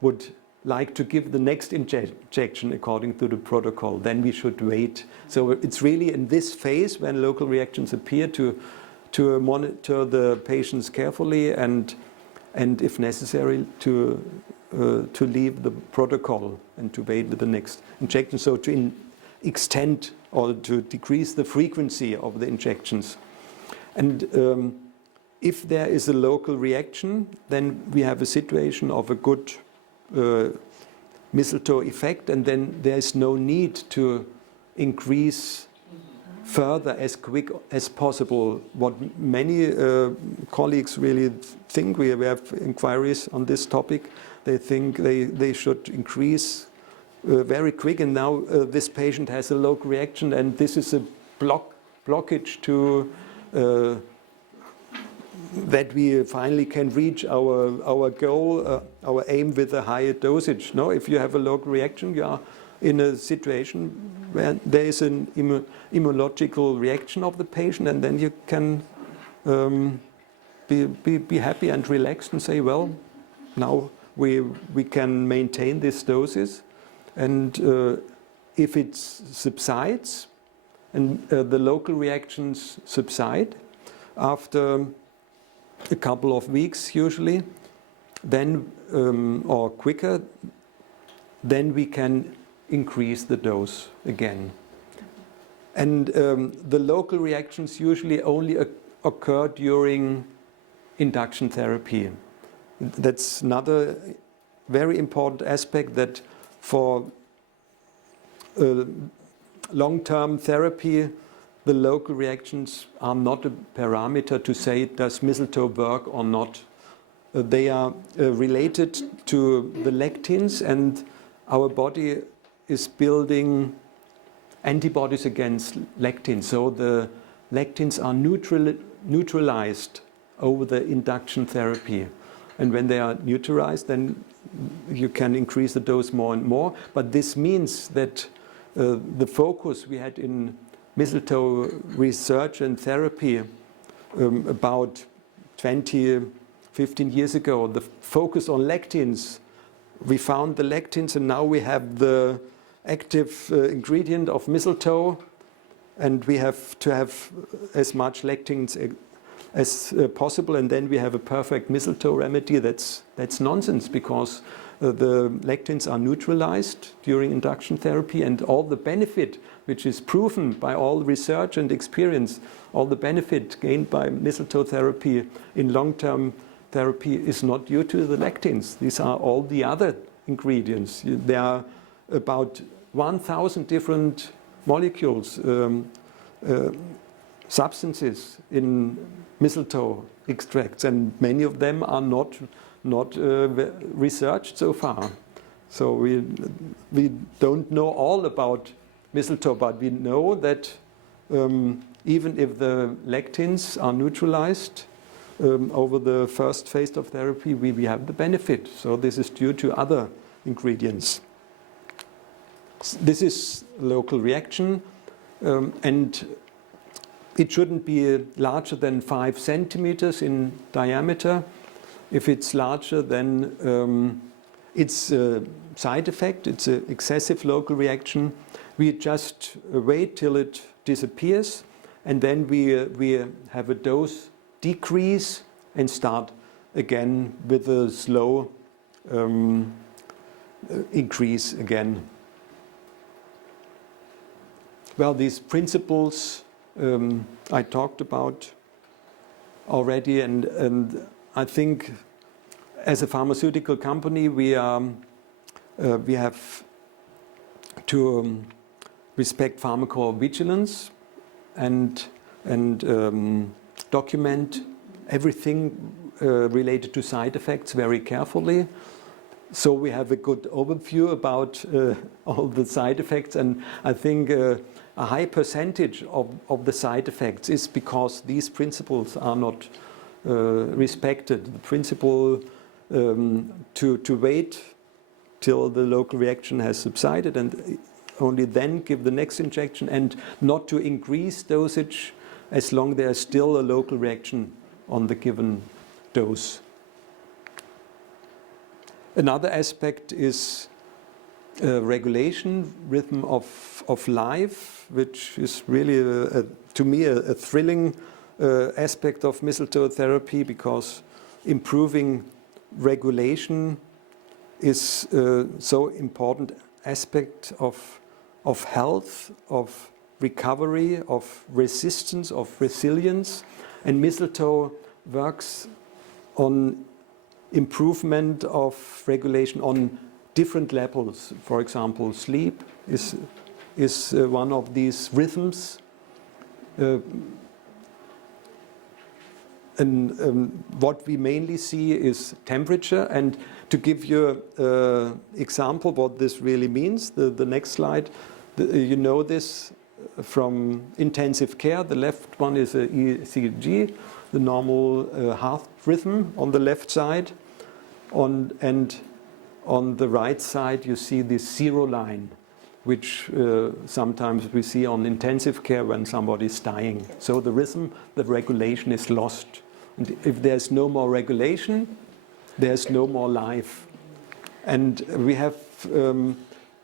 would like to give the next injection according to the protocol, then we should wait. So it's really in this phase when local reactions appear to monitor the patients carefully, and if necessary to leave the protocol and to wait with the next injection. So to extend or to decrease the frequency of the injections. And if there is a local reaction, then we have a situation of a good mistletoe effect, and then there is no need to increase further as quick as possible. What many colleagues really think, we have inquiries on this topic, they think they should increase very quick, and now this patient has a local reaction, and this is a blockage to that we finally can reach our goal, our aim with a higher dosage. No, if you have a local reaction, you are in a situation where there is an immunological reaction of the patient, and then you can be happy and relaxed and say, well, now we can maintain this doses, and if it subsides and the local reactions subside after a couple of weeks usually, then or quicker, then we can increase the dose again. And the local reactions usually only occur during induction therapy. That's another very important aspect, that for long-term therapy, the local reactions are not a parameter to say, does mistletoe work or not. They are related to the lectins, and our body is building antibodies against lectins. So the lectins are neutralized over the induction therapy. And when they are neutralized, then you can increase the dose more and more. But this means that the focus we had in mistletoe research and therapy about 15 years ago, the focus on lectins, we found the lectins, and now we have the active ingredient of mistletoe, and we have to have as much lectins as possible, and then we have a perfect mistletoe remedy. That's nonsense, because the lectins are neutralized during induction therapy, and all the benefit, which is proven by all research and experience, all the benefit gained by mistletoe therapy in long-term therapy is not due to the lectins. These are all the other ingredients. There are about 1,000 different molecules, substances in mistletoe extracts, and many of them are not researched so far. So we don't know all about mistletoe, but we know that even if the lectins are neutralized over the first phase of therapy, we have the benefit. So this is due to other ingredients. This is local reaction, and it shouldn't be larger than 5 centimeters in diameter. If it's larger, then it's a side effect, it's an excessive local reaction. We just wait till it disappears, and then we have a dose decrease and start again with a slow increase again. Well, these principles I talked about already, and I think as a pharmaceutical company we have to respect pharmacovigilance and document everything related to side effects very carefully. So we have a good overview about all the side effects, and I think a high percentage of the side effects is because these principles are not respected. The principle to wait till the local reaction has subsided and only then give the next injection, and not to increase dosage as long there is still a local reaction on the given dose. Another aspect is regulation, rhythm of life, which is really, to me, a thrilling aspect of mistletoe therapy, because improving regulation is so important aspect of health, of recovery, of resistance, of resilience. And mistletoe works on improvement of regulation on different levels. For example, sleep is one of these rhythms. what we mainly see is temperature. And to give you an example what this really means, the next slide, you know this from intensive care. The left one is a ECG, the normal heart rhythm on the left side. And on the right side you see this zero line, which sometimes we see on intensive care when somebody is dying. So the rhythm, the regulation is lost. And if there's no more regulation, there's no more life. And we have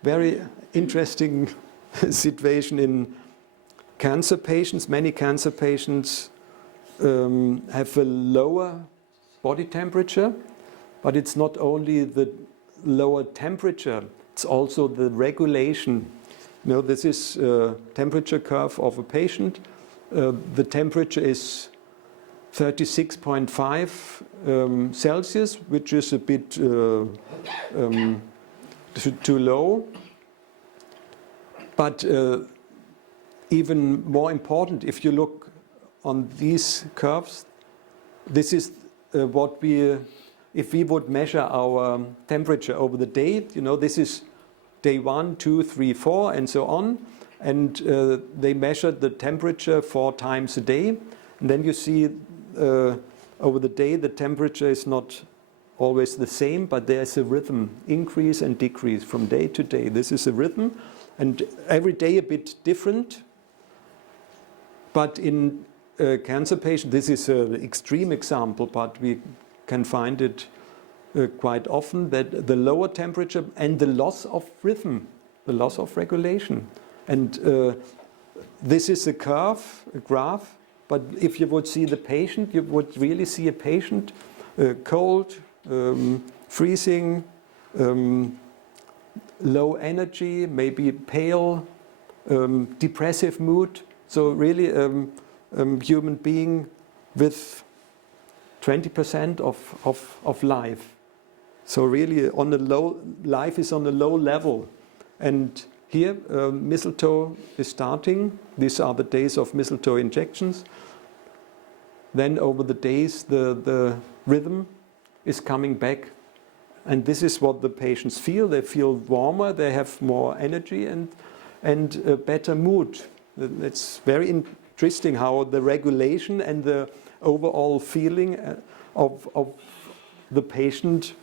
very interesting situation in cancer patients. Many cancer patients have a lower body temperature, but it's not only the lower temperature, it's also the regulation. You know, this is a temperature curve of a patient. The temperature is 36.5 Celsius, which is a bit too low. But even more important, if you look on these curves, this is what we, if we would measure our temperature over the day, you know, this is day 1, 2, 3, 4, and so on. And they measured the temperature 4 times a day. And then you see over the day the temperature is not always the same, but there's a rhythm, increase and decrease from day to day. This is a rhythm, and every day a bit different. But in cancer patients, this is an extreme example, but we can find it quite often, that the lower temperature and the loss of rhythm, the loss of regulation. And this is a curve, a graph, but if you would see the patient, you would really see a patient cold, freezing, low energy, maybe pale, depressive mood. So really human being with 20% of life. So really on the low, life is on a low level. And here mistletoe is starting. These are the days of mistletoe injections. Then over the days the rhythm is coming back. And this is what the patients feel. They feel warmer, they have more energy and a better mood. It's very interesting how the regulation and the overall feeling of the patient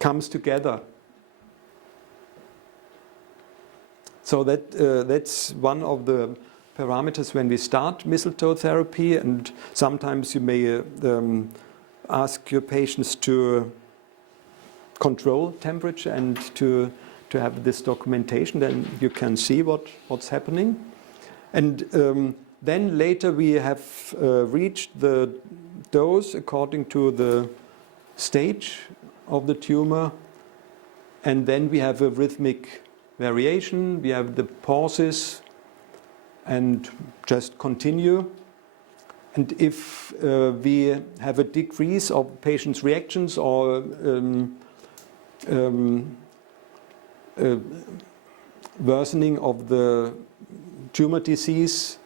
comes together. So that's one of the parameters when we start mistletoe therapy, and sometimes you may ask your patients to control temperature and to have this documentation, then you can see what's happening. And then later we have reached the dose according to the stage of the tumor, and then we have a rhythmic variation, we have the pauses, and just continue. And if we have a decrease of patients' reactions or worsening of the tumor disease,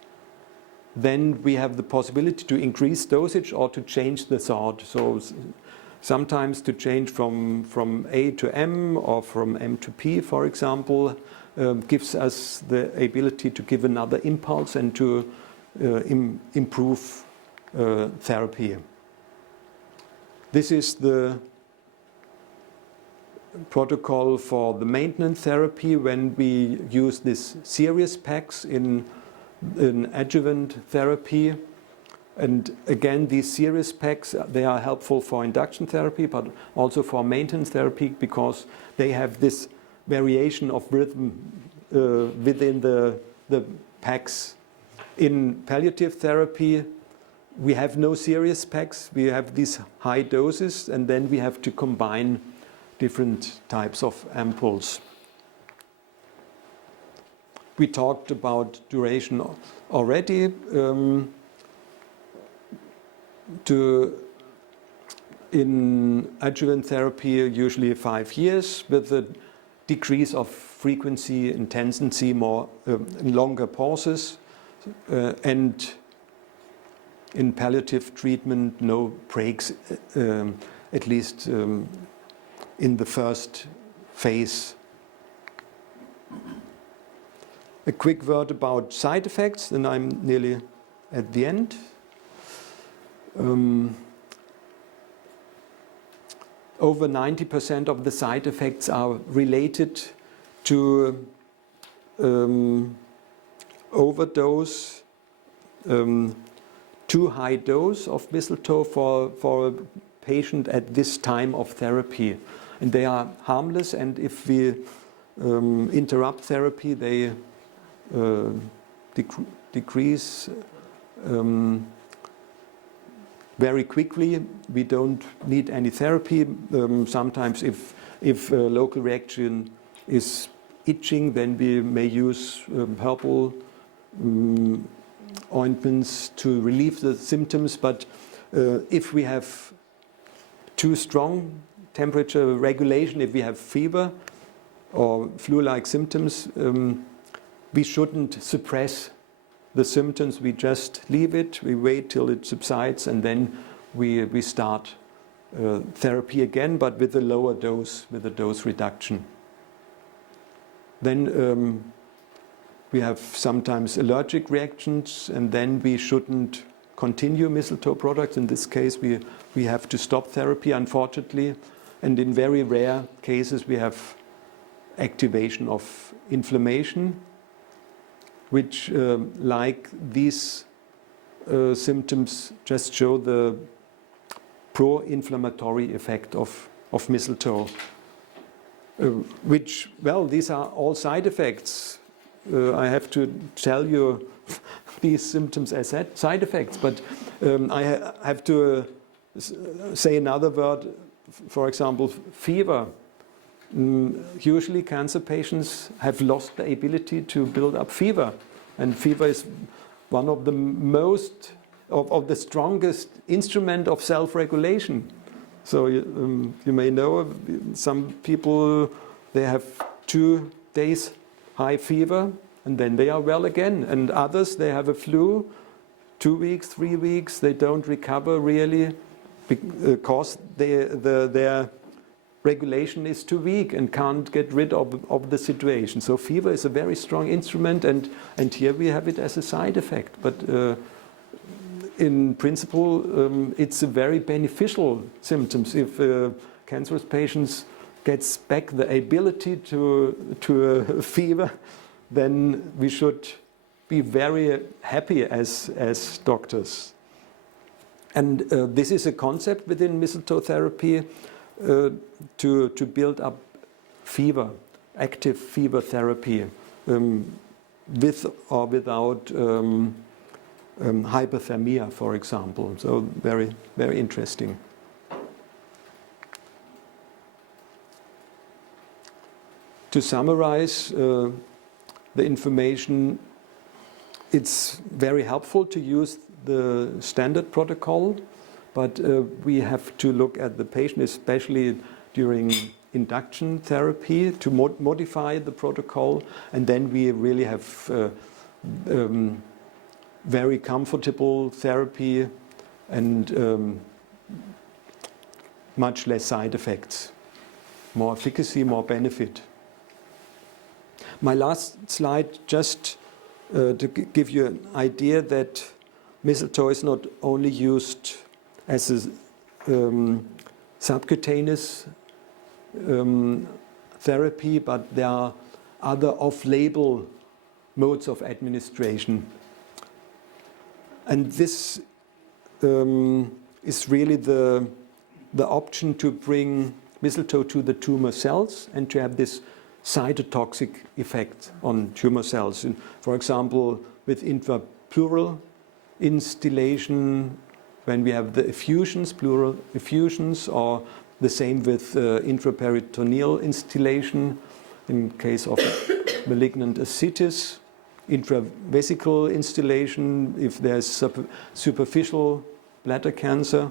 then we have the possibility to increase dosage or to change the thought. So sometimes to change from A to M or from M to P, for example, gives us the ability to give another impulse and to improve therapy. This is the protocol for the maintenance therapy when we use these series packs in adjuvant therapy. And again, these series packs, they are helpful for induction therapy, but also for maintenance therapy, because they have this variation of rhythm within the packs. In palliative therapy, we have no series packs. We have these high doses, and then we have to combine different types of ampoules. We talked about duration already. In adjuvant therapy, usually 5 years, with a decrease of frequency, intensity, more longer pauses. and in palliative treatment, no breaks, at least in the first phase. A quick word about side effects, and I'm nearly at the end. Over 90% of the side effects are related to overdose, too high dose of mistletoe for a patient at this time of therapy. And they are harmless, and if we interrupt therapy, they decrease very quickly. We don't need any therapy. Sometimes if a local reaction is itching, then we may use herbal ointments to relieve the symptoms. But if we have too strong temperature regulation, if we have fever or flu-like symptoms, we shouldn't suppress the symptoms. We just leave it, we wait till it subsides, and then we start therapy again, but with a lower dose, with a dose reduction. Then we have sometimes allergic reactions, and then we shouldn't continue mistletoe products. In this case, we have to stop therapy, unfortunately. And in very rare cases, we have activation of inflammation, which, like these symptoms, just show the pro-inflammatory effect of mistletoe. Which, well, these are all side effects. I have to tell you these symptoms as side effects, but I have to say another word. For example, fever. Usually cancer patients have lost the ability to build up fever, and fever is one of the most of the strongest instrument of self-regulation. So you may know some people, they have 2 days high fever and then they are well again, and others, they have a flu 2 weeks, 3 weeks, they don't recover really because their regulation is too weak and can't get rid of the situation. So fever is a very strong instrument, and here we have it as a side effect. But in principle, it's a very beneficial symptom. If cancerous patients gets back the ability to fever, then we should be very happy as doctors. And this is a concept within mistletoe therapy, to build up fever, active fever therapy, with or without hypothermia, for example. So very, very interesting. To summarize the information, it's very helpful to use the standard protocol, but we have to look at the patient, especially during induction therapy, to modify the protocol, and then we really have very comfortable therapy and much less side effects, more efficacy, more benefit. My last slide, just to give you an idea that mistletoe is not only used as a subcutaneous therapy, but there are other off-label modes of administration. And this is really the option to bring mistletoe to the tumor cells and to have this cytotoxic effect on tumor cells. And for example, with intrapleural instillation, when we have the effusions, pleural effusions, or the same with intraperitoneal instillation in case of malignant ascites, intravesical instillation if there's superficial bladder cancer,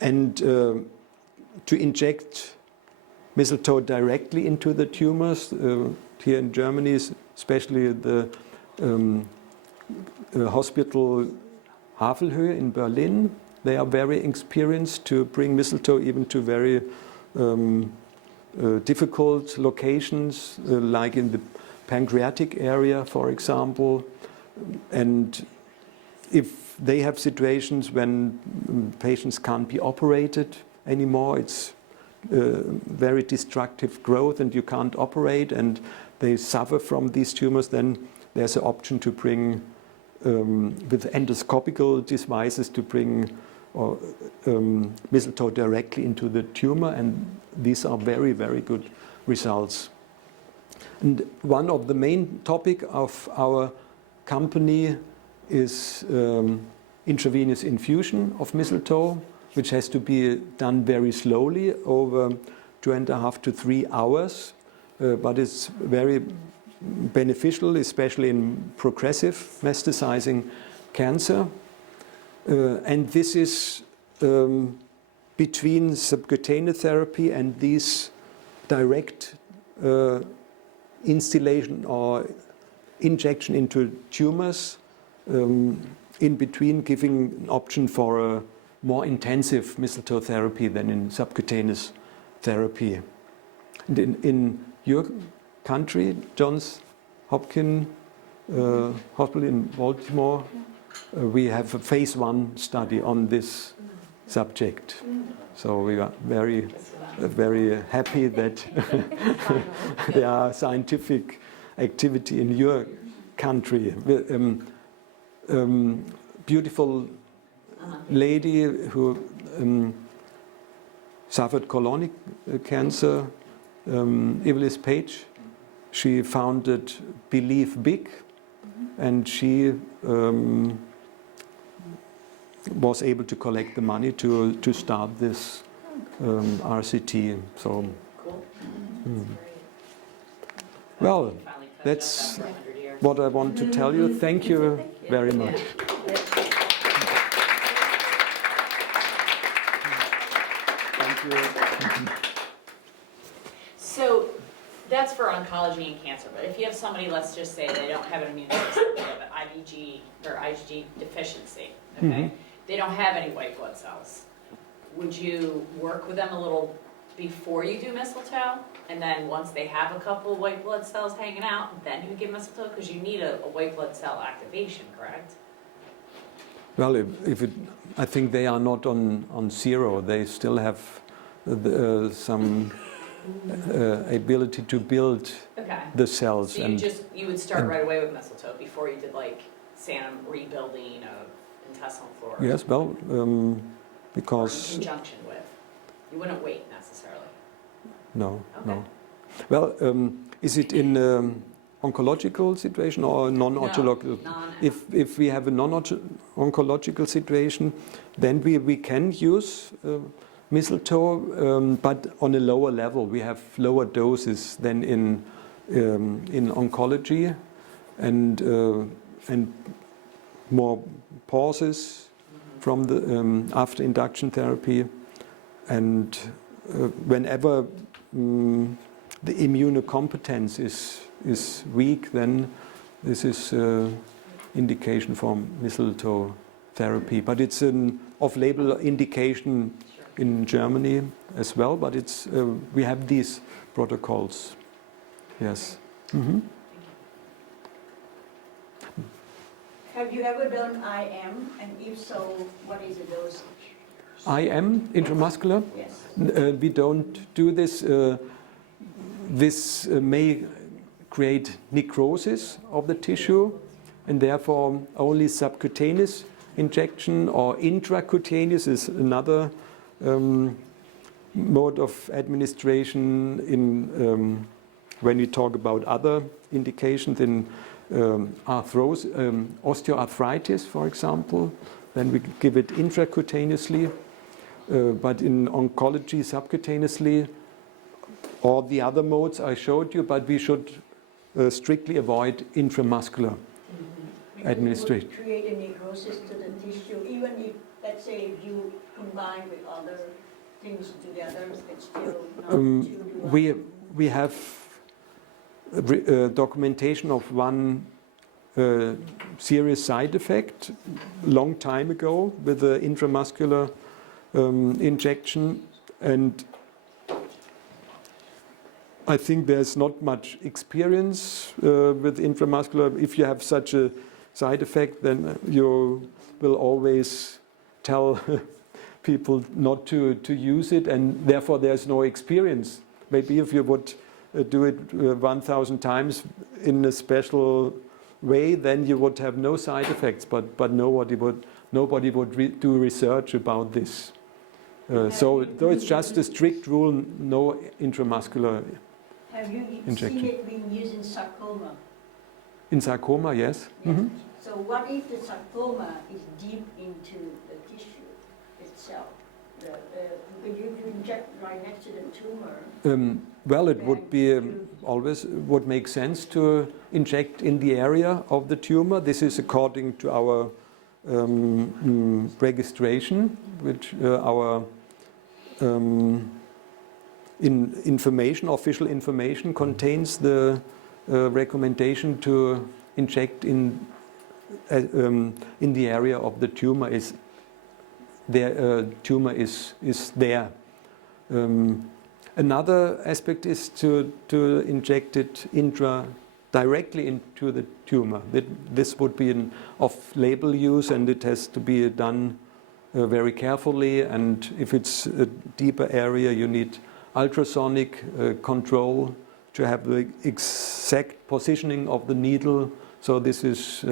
and to inject mistletoe directly into the tumors. Here in Germany, especially the hospital Havelhöhe in Berlin. They are very experienced to bring mistletoe even to very difficult locations, like in the pancreatic area, for example. And if they have situations when patients can't be operated anymore, it's very destructive growth and you can't operate and they suffer from these tumors, then there's an option to bring with endoscopical devices to bring mistletoe directly into the tumor, and these are very, very good results. And one of the main topic of our company is intravenous infusion of mistletoe, which has to be done very slowly over 2.5 to 3 hours, but it's very beneficial, especially in progressive metastasizing cancer. And this is between subcutaneous therapy and these direct instillation or injection into tumors, in between giving an option for a more intensive mistletoe therapy than in subcutaneous therapy. And in your country, Johns Hopkins Hospital in Baltimore, we have a phase 1 study on this subject. So we are very, very happy that there are scientific activity in your country. Beautiful lady who suffered colonic cancer, Evelyn Page, she founded Believe Big, and she was able to collect the money to start this RCT. So, well, that's what I want to tell you. Thank you very much. Thank you. So that's for oncology and cancer, but if you have somebody, let's just say they don't have an immune system, they have an IgG or IgG deficiency, okay? They don't have any white blood cells. Would you work with them a little before you do mistletoe? And then once they have a couple of white blood cells hanging out, then you give mistletoe? Because you need a white blood cell activation, correct? Well, I think they are not on zero. They still have some ability to build the cells. So you would start right away with mistletoe before you did like some rebuilding of intestinal flora? Yes, well, because... Or in conjunction with? You wouldn't wait necessarily? No, okay. No. Well, is it in oncological situation or non-oncological? No, if we have a non-oncological situation, then we can use mistletoe, but on a lower level. We have lower doses than in oncology, and more pauses from the after induction therapy, and whenever the immunocompetence is weak, then this is indication for mistletoe therapy. But it's an off-label indication in Germany as well. But it's we have these protocols. Yes. Have you ever done IM, and if so, what is the dosage? IM, intramuscular? Yes. We don't do this. This may create necrosis of the tissue, and therefore only subcutaneous injection or intracutaneous is another mode of administration in when we talk about other indications in osteoarthritis, for example. Then we give it intracutaneously, but in oncology subcutaneously, or the other modes I showed you, but we should strictly avoid intramuscular administration. It would create a necrosis to the tissue, even if, let's say, if you combine with other things together, it's still not we have documentation of one serious side effect long time ago with the intramuscular injection, and I think there's not much experience with intramuscular. If you have such a side effect, then you will always tell people not to use it, and therefore there's no experience. Maybe if you would do it 1,000 times in a special way, then you would have no side effects, but nobody would do research about this. So though it's just a strict rule, no intramuscular Have you injection. seen it being used in sarcoma? In sarcoma, yes. Yes. Mhm. So what if the sarcoma is deep into the tissue itself? Because you inject right next to the tumor. Well, it would be always would make sense to inject in the area of the tumor. This is according to our registration, which our official information contains the recommendation to inject in the area of the tumor is there. Another aspect is to inject it directly into the tumor. This would be an off-label use, and it has to be done very carefully. And if it's a deeper area, you need ultrasonic control to have the exact positioning of the needle. So this is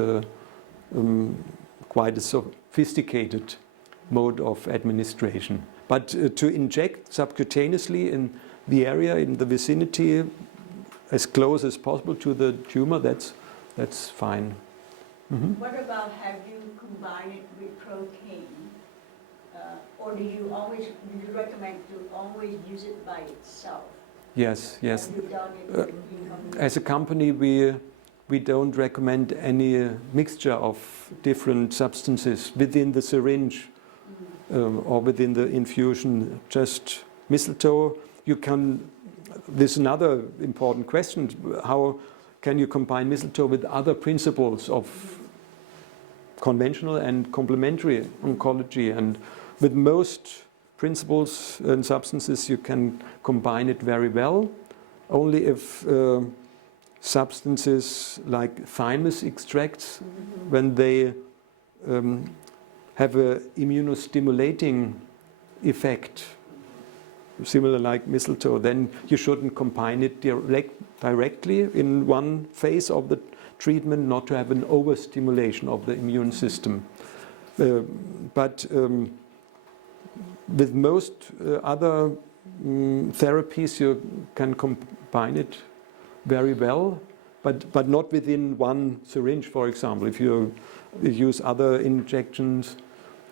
quite a sophisticated mode of administration. But to inject subcutaneously in the area, in the vicinity, as close as possible to the tumor, that's fine. Mm-hmm. What about, have you combined it with protein? Or do you recommend to always use it by itself? Yes. Have you done it in combination? As a company, we don't recommend any mixture of different substances within the syringe or within the infusion. Just mistletoe. This is another important question. How can you combine mistletoe with other principles of conventional and complementary oncology? And with most principles and substances, you can combine it very well. Only if substances like thymus extracts, when they have an immunostimulating effect, similar like mistletoe, then you shouldn't combine it directly in one phase of the treatment, not to have an overstimulation of the immune system. But with most other therapies, you can combine it very well, but not within one syringe, for example. If you use other injections,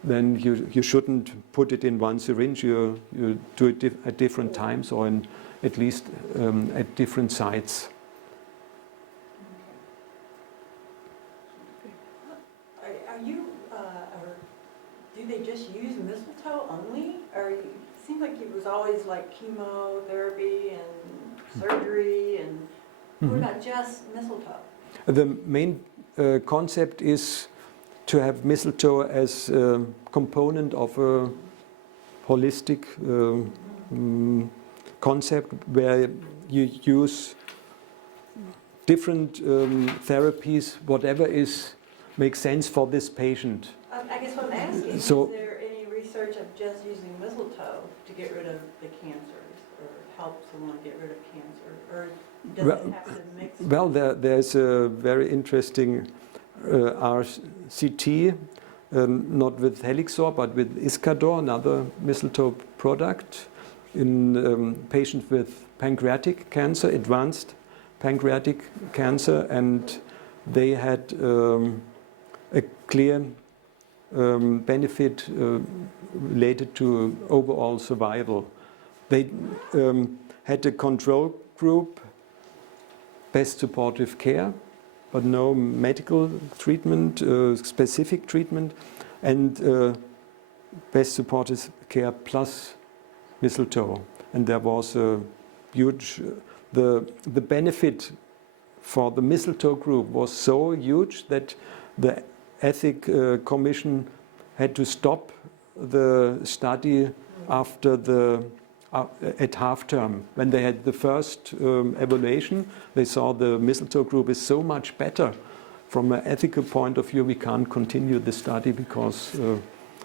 then you shouldn't put it in one syringe. You do it at different times, or at least at different sites. Are you, or do they just use mistletoe only? Or it seems like it was always like chemotherapy and surgery, and what about just mistletoe? The main concept is to have mistletoe as a component of a holistic concept where you use different therapies, whatever makes sense for this patient. I guess what I'm asking is there any research of just using mistletoe to get rid of the cancers or help someone get rid of cancer? Or does it have to mix? Well, there's a very interesting RCT, not with Helixor, but with Iscador, another mistletoe product, in patients with pancreatic cancer, advanced pancreatic cancer, and they had a clear benefit related to overall survival. They had a control group, best supportive care, but no medical treatment, specific treatment, and best supportive care plus mistletoe. And there was a huge, the benefit for the mistletoe group was so huge that the ethic commission had to stop the study after at half term. When they had the first evaluation, they saw the mistletoe group is so much better. From an ethical point of view, we can't continue the study because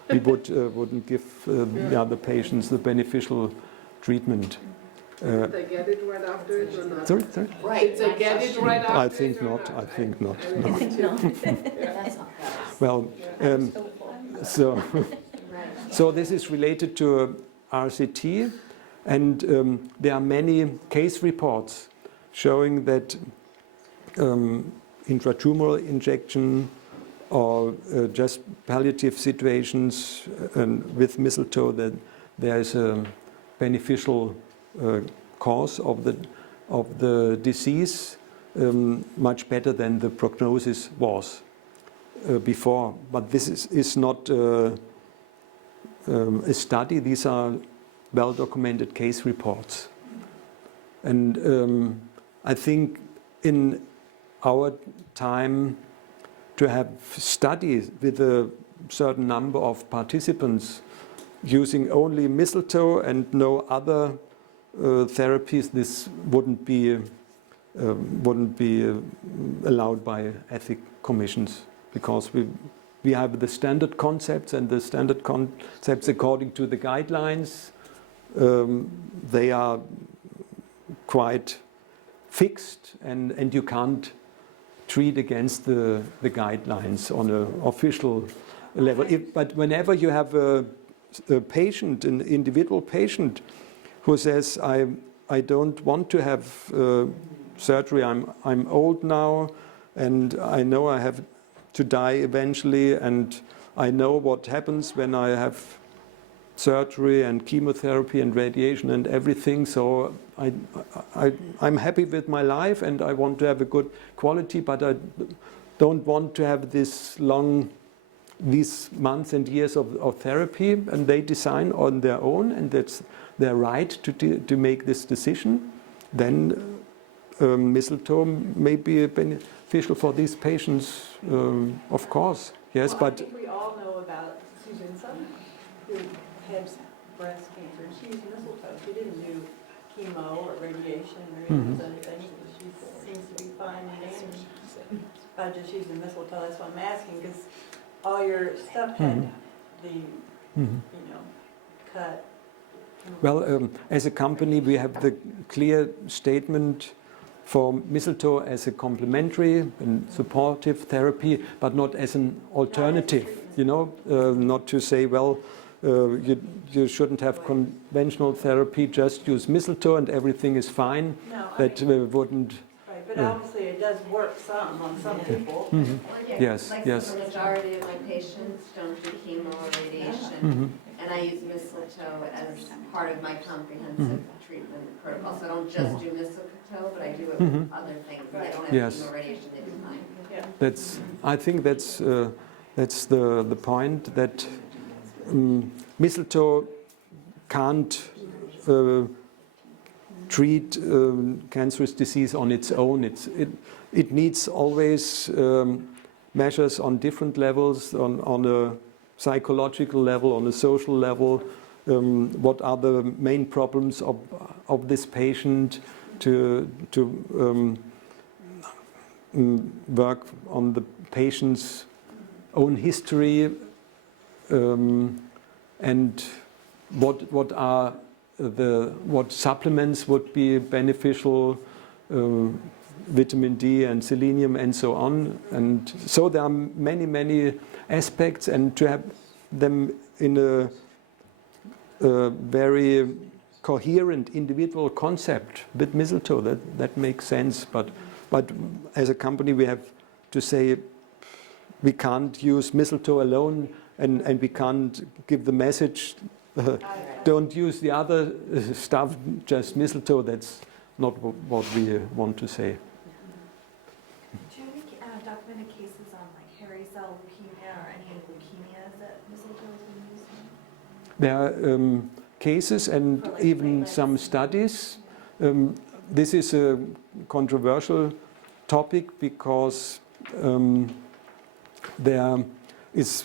we wouldn't give the other patients the beneficial treatment. Did they get it right after it or not? Sorry? Right. Did they get it right after I it think or not. I think not. I No. mean, too. That's not bad. Well, so so this is related to RCT, and there are many case reports showing that intratumoral injection or just palliative situations with mistletoe, that there is a beneficial cause of the disease, much better than the prognosis was before. But this is not a study. These are well-documented case reports. And I think in our time, to have studies with a certain number of participants using only mistletoe and no other therapies, this wouldn't be allowed by ethic commissions, because we have the standard concepts, and the standard concepts according to the guidelines, they are quite fixed, and you can't treat against the guidelines on an official level. But whenever you have a patient, an individual patient, who says, I don't want to have surgery, I'm old now, and I know I have to die eventually, and I know what happens when I have surgery and chemotherapy and radiation and everything, so I'm happy with my life and I want to have a good quality, but I don't want to have these months and years of therapy, and they design on their own, and that's their right to make this decision. Then mistletoe may be beneficial for these patients, of course. Yes, Well, but I think we all know about Susan Sumner, who had breast cancer, and she used mistletoe. She didn't do chemo or radiation or any of those other things. She seems to be fine and dandy by just using mistletoe. That's why I'm asking, because all your stuff had the, cut. well, as a company, we have the clear statement for mistletoe as a complementary and supportive therapy, but not as an alternative. Not to say, well, you shouldn't have conventional therapy, just use mistletoe and everything is fine. No, That wouldn't. right, but obviously it does work some on some people. Yes, Like yes. the majority of my patients don't do chemo or radiation, and I use mistletoe as part of my comprehensive treatment protocol. So I don't just do mistletoe, but I do it with other things. If they don't have Yes. chemo or radiation, they do fine. I think that's the point, that mistletoe can't treat cancerous disease on its own. It needs always measures on different levels, on a psychological level, on a social level. What are the main problems of this patient, to work on the patient's own history, and what supplements would be beneficial, vitamin D and selenium and so on. And so there are many aspects, and to have them in a very coherent individual concept with mistletoe, that makes sense. But as a company, we have to say we can't use mistletoe alone, and we can't give the message, don't use the other stuff, just mistletoe. That's not what we want to say. Do you have any documented cases on like hairy cell leukemia or any leukemias that mistletoe has been used in? There are cases and For, like, even platelets. some studies. This is a controversial topic because there is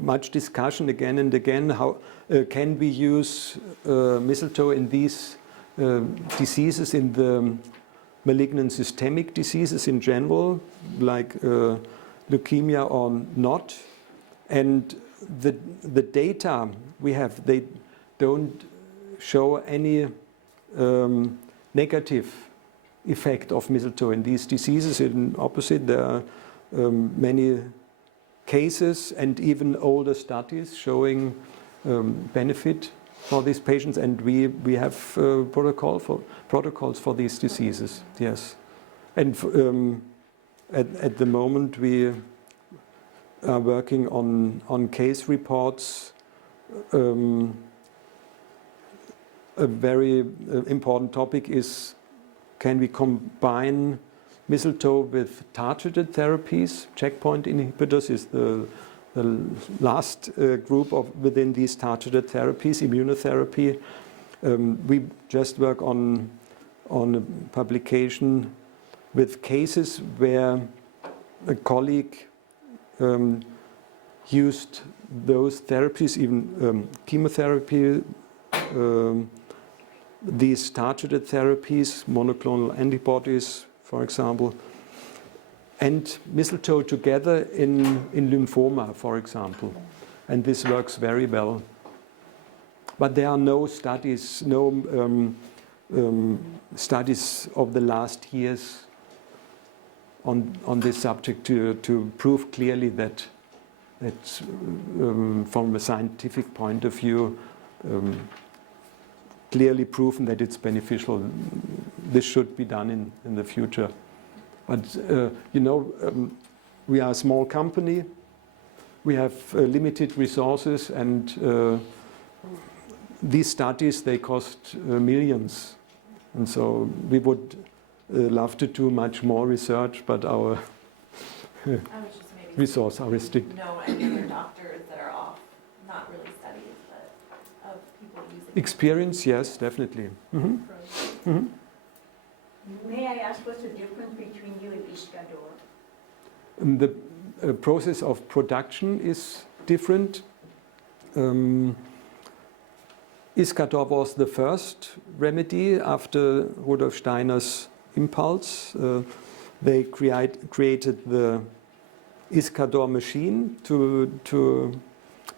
much discussion again and again how can we use mistletoe in these diseases, in the malignant systemic diseases in general, like leukemia or not. And the data we have, they don't show any negative effect of mistletoe in these diseases. In opposite, there are many cases and even older studies showing benefit for these patients, and we have protocols for these diseases. Yes, and at the moment we are working on case reports. A very important topic is, can we combine mistletoe with targeted therapies? Checkpoint inhibitors is the last group within these targeted therapies, immunotherapy. We just work on a publication with cases where a colleague used those therapies, even chemotherapy, these targeted therapies, monoclonal antibodies, for example, and mistletoe together in lymphoma, for example. And this works very well. But there are no studies, studies of the last years on this subject to prove clearly that from a scientific point of view, clearly proven that it's beneficial. This should be done in the future. But we are a small company. We have limited resources, and these studies, they cost millions. And so we would love to do much more research, but our resources are restricted. Know any other doctors that are off, not really studies, but of people using Experience, yes, definitely. Mm-hmm. Mm-hmm. May I ask what's the difference between you and Iscador? The process of production is different. Iscador was the first remedy after Rudolf Steiner's impulse. They created the Iscador machine to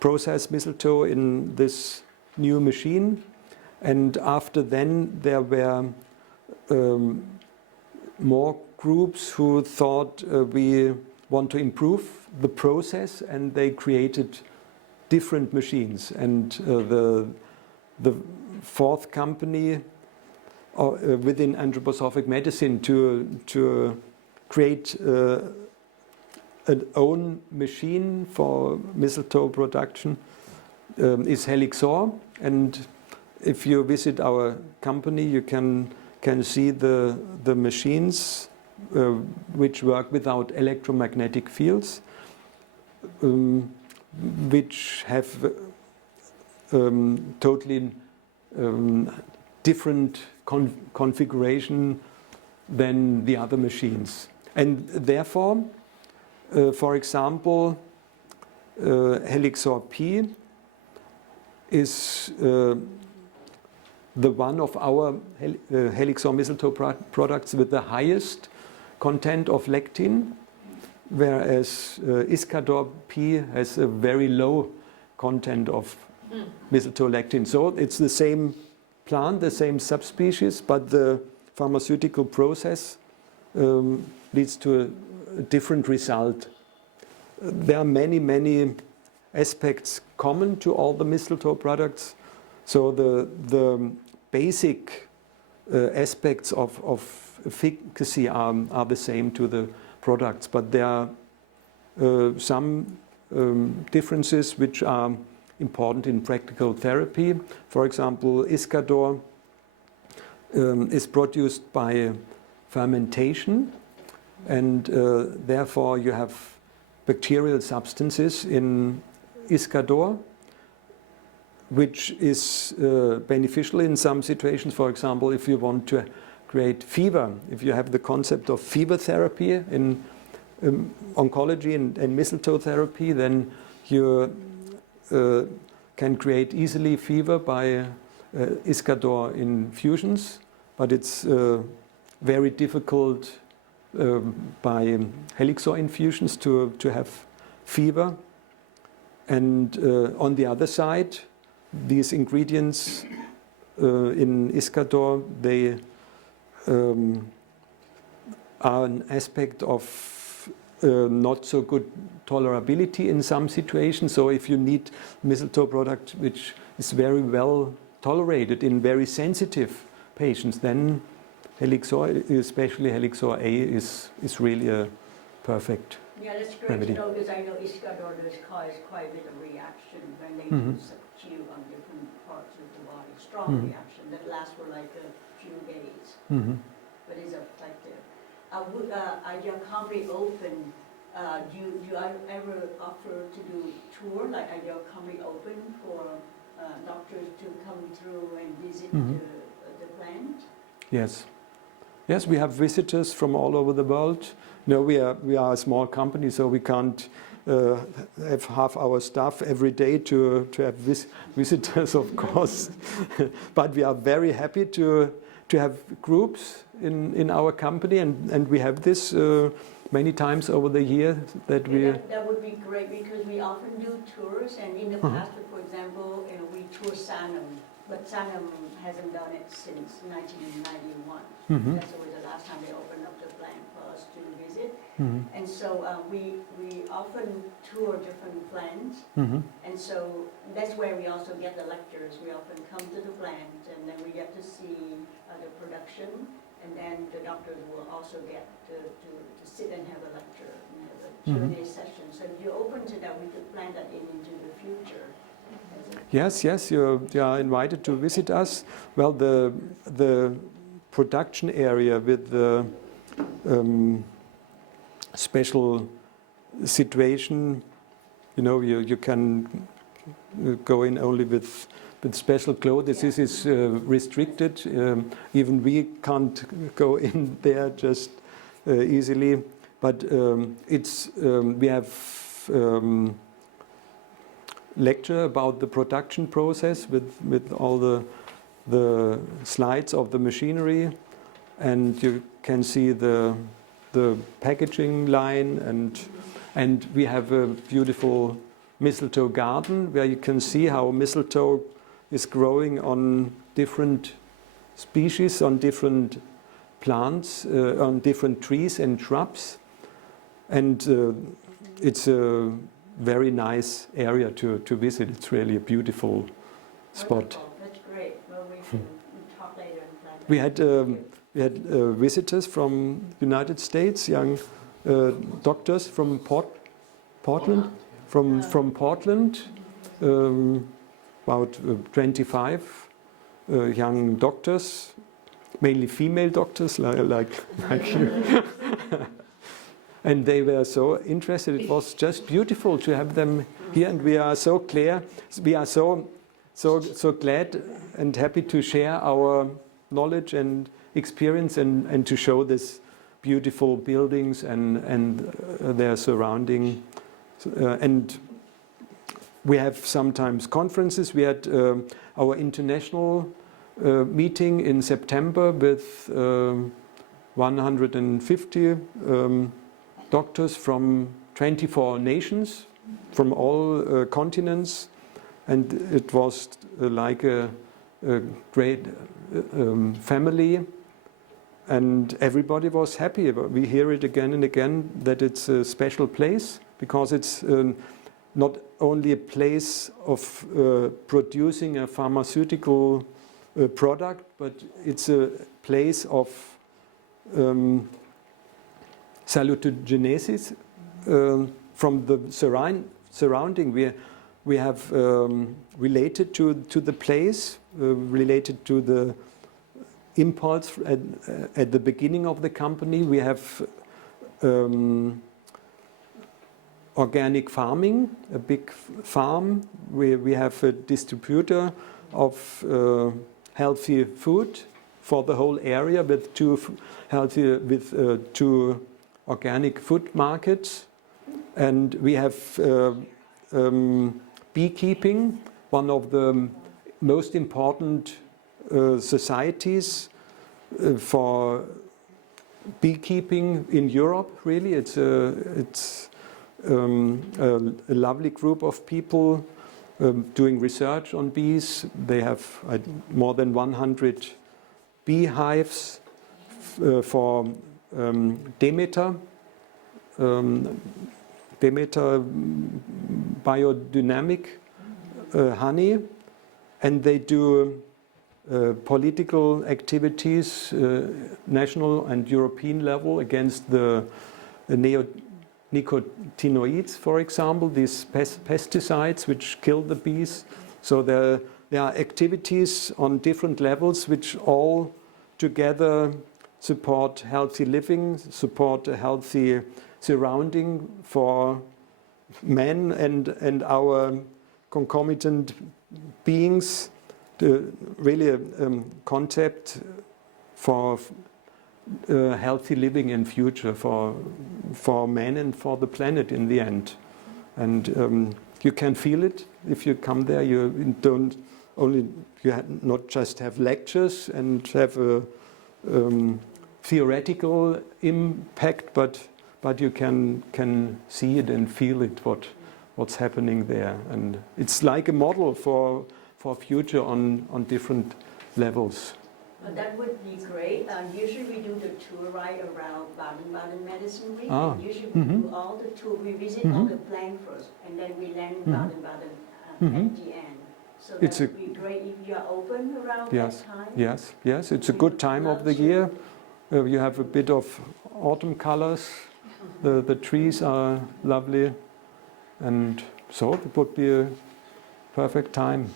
process mistletoe in this new machine. And after then, there were more groups who thought we want to improve the process, and they created different machines. And the fourth company within anthroposophic medicine to create an own machine for mistletoe production is Helixor. And if you visit our company, you can see the machines which work without electromagnetic fields, which have totally different configuration than the other machines. And therefore, for example, Helixor P is the one of our Helixor mistletoe products with the highest content of lectin, whereas Iscador P has a very low content of mistletoe lectin. So it's the same plant, the same subspecies, but the pharmaceutical process leads to a different result. There are many aspects common to all the mistletoe products. So the basic aspects of efficacy are the same to the products, but there are some differences which are important in practical therapy. For example, Iscador is produced by fermentation, and therefore you have bacterial substances in Iscador, which is beneficial in some situations. For example, if you want to create fever. If you have the concept of fever therapy in oncology and mistletoe therapy, then you can create easily fever by Iscador infusions, but it's very difficult by Helixor infusions to have fever. And on the other side, these ingredients in Iscador, they are an aspect of not so good tolerability in some situations. So if you need mistletoe product which is very well tolerated in very sensitive patients, then Helixor, especially Helixor A, is really a perfect Yeah, that's great remedy. to know, because I know Iscador does cause quite a bit of reaction when they do subdue on different parts of the body. Strong reaction that lasts for like a few days, but is effective. At your company open, do you ever offer to do tour, like at your company open for doctors to come through and visit the plant? Yes. Yes, we have visitors from all over the world. No, we are a small company, so we can't have half our staff every day to have visitors, of course. But we are very happy to have groups in our company, and we have this many times over the year that we... That would be great, because we often do tours, and in the past, for example, we tour Sanum, but Sanum hasn't done it since 1991. That's always the last time they opened up the plant for us to visit. And so we often tour different plants, and so that's where we also get the lectures. We often come to the plant, and then we get to see the production, and then the doctors will also get to sit and have a lecture and have a Q&A session. So if you're open to that, we could plan that into the future. Yes, you are invited to visit us. Well, the production area with the special situation, you can go in only with special clothes. This is restricted. Even we can't go in there just easily. But we have lecture about the production process with all the slides of the machinery, and you can see the packaging line, and we have a beautiful mistletoe garden where you can see how mistletoe is growing on different species, on different plants, on different trees and shrubs, and it's a very nice area to visit. It's really a beautiful spot. Wonderful. That's great. Well, we can talk later and plan. We had visitors from United States, young doctors from Portland, from Portland, about 25 young doctors, mainly female doctors like you. And they were so interested. It was just beautiful to have them here, and we are so glad and happy to share our knowledge and experience and to show this beautiful buildings and their surrounding. And we have sometimes conferences. We had our international meeting in September with 150 doctors from 24 nations, from all continents, and it was like a great family, and everybody was happy. We hear it again and again that it's a special place, because it's not only a place of producing a pharmaceutical product, but it's a place of salutogenesis from the surrounding. We have related to the place, related to the impulse at the beginning of the company. We have organic farming, a big farm. We have a distributor of healthy food for the whole area with two organic food markets. And we have beekeeping, one of the most important societies for beekeeping in Europe, really. It's a lovely group of people doing research on bees. They have more than 100 beehives for Demeter. Demeter biodynamic honey, and they do political activities, national and European level, against the neonicotinoids, for example, these pesticides which kill the bees. So there are activities on different levels which all together support healthy living, support a healthy surrounding for men and our concomitant beings. Really a concept for healthy living in future for men and for the planet in the end. And you can feel it if you come there. You don't only not just have lectures and have a theoretical impact, but you can see it and feel it, what's happening there. And it's like a model for future on different levels. But that would be great. Usually we do the tour right around Baden-Baden Medicine Week. Ah. And usually we do all the tour, we visit all the plant first, and then we land in Baden-Baden at the end. So that would be great if you are open around that time. Yes, it's a good time of the year. You have a bit of autumn colors. The trees are lovely, and so it would be a perfect time.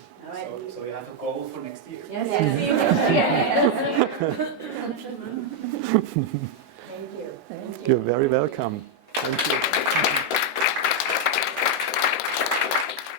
So we have a goal for next year. Yes. Thank you. You're very welcome. Thank you.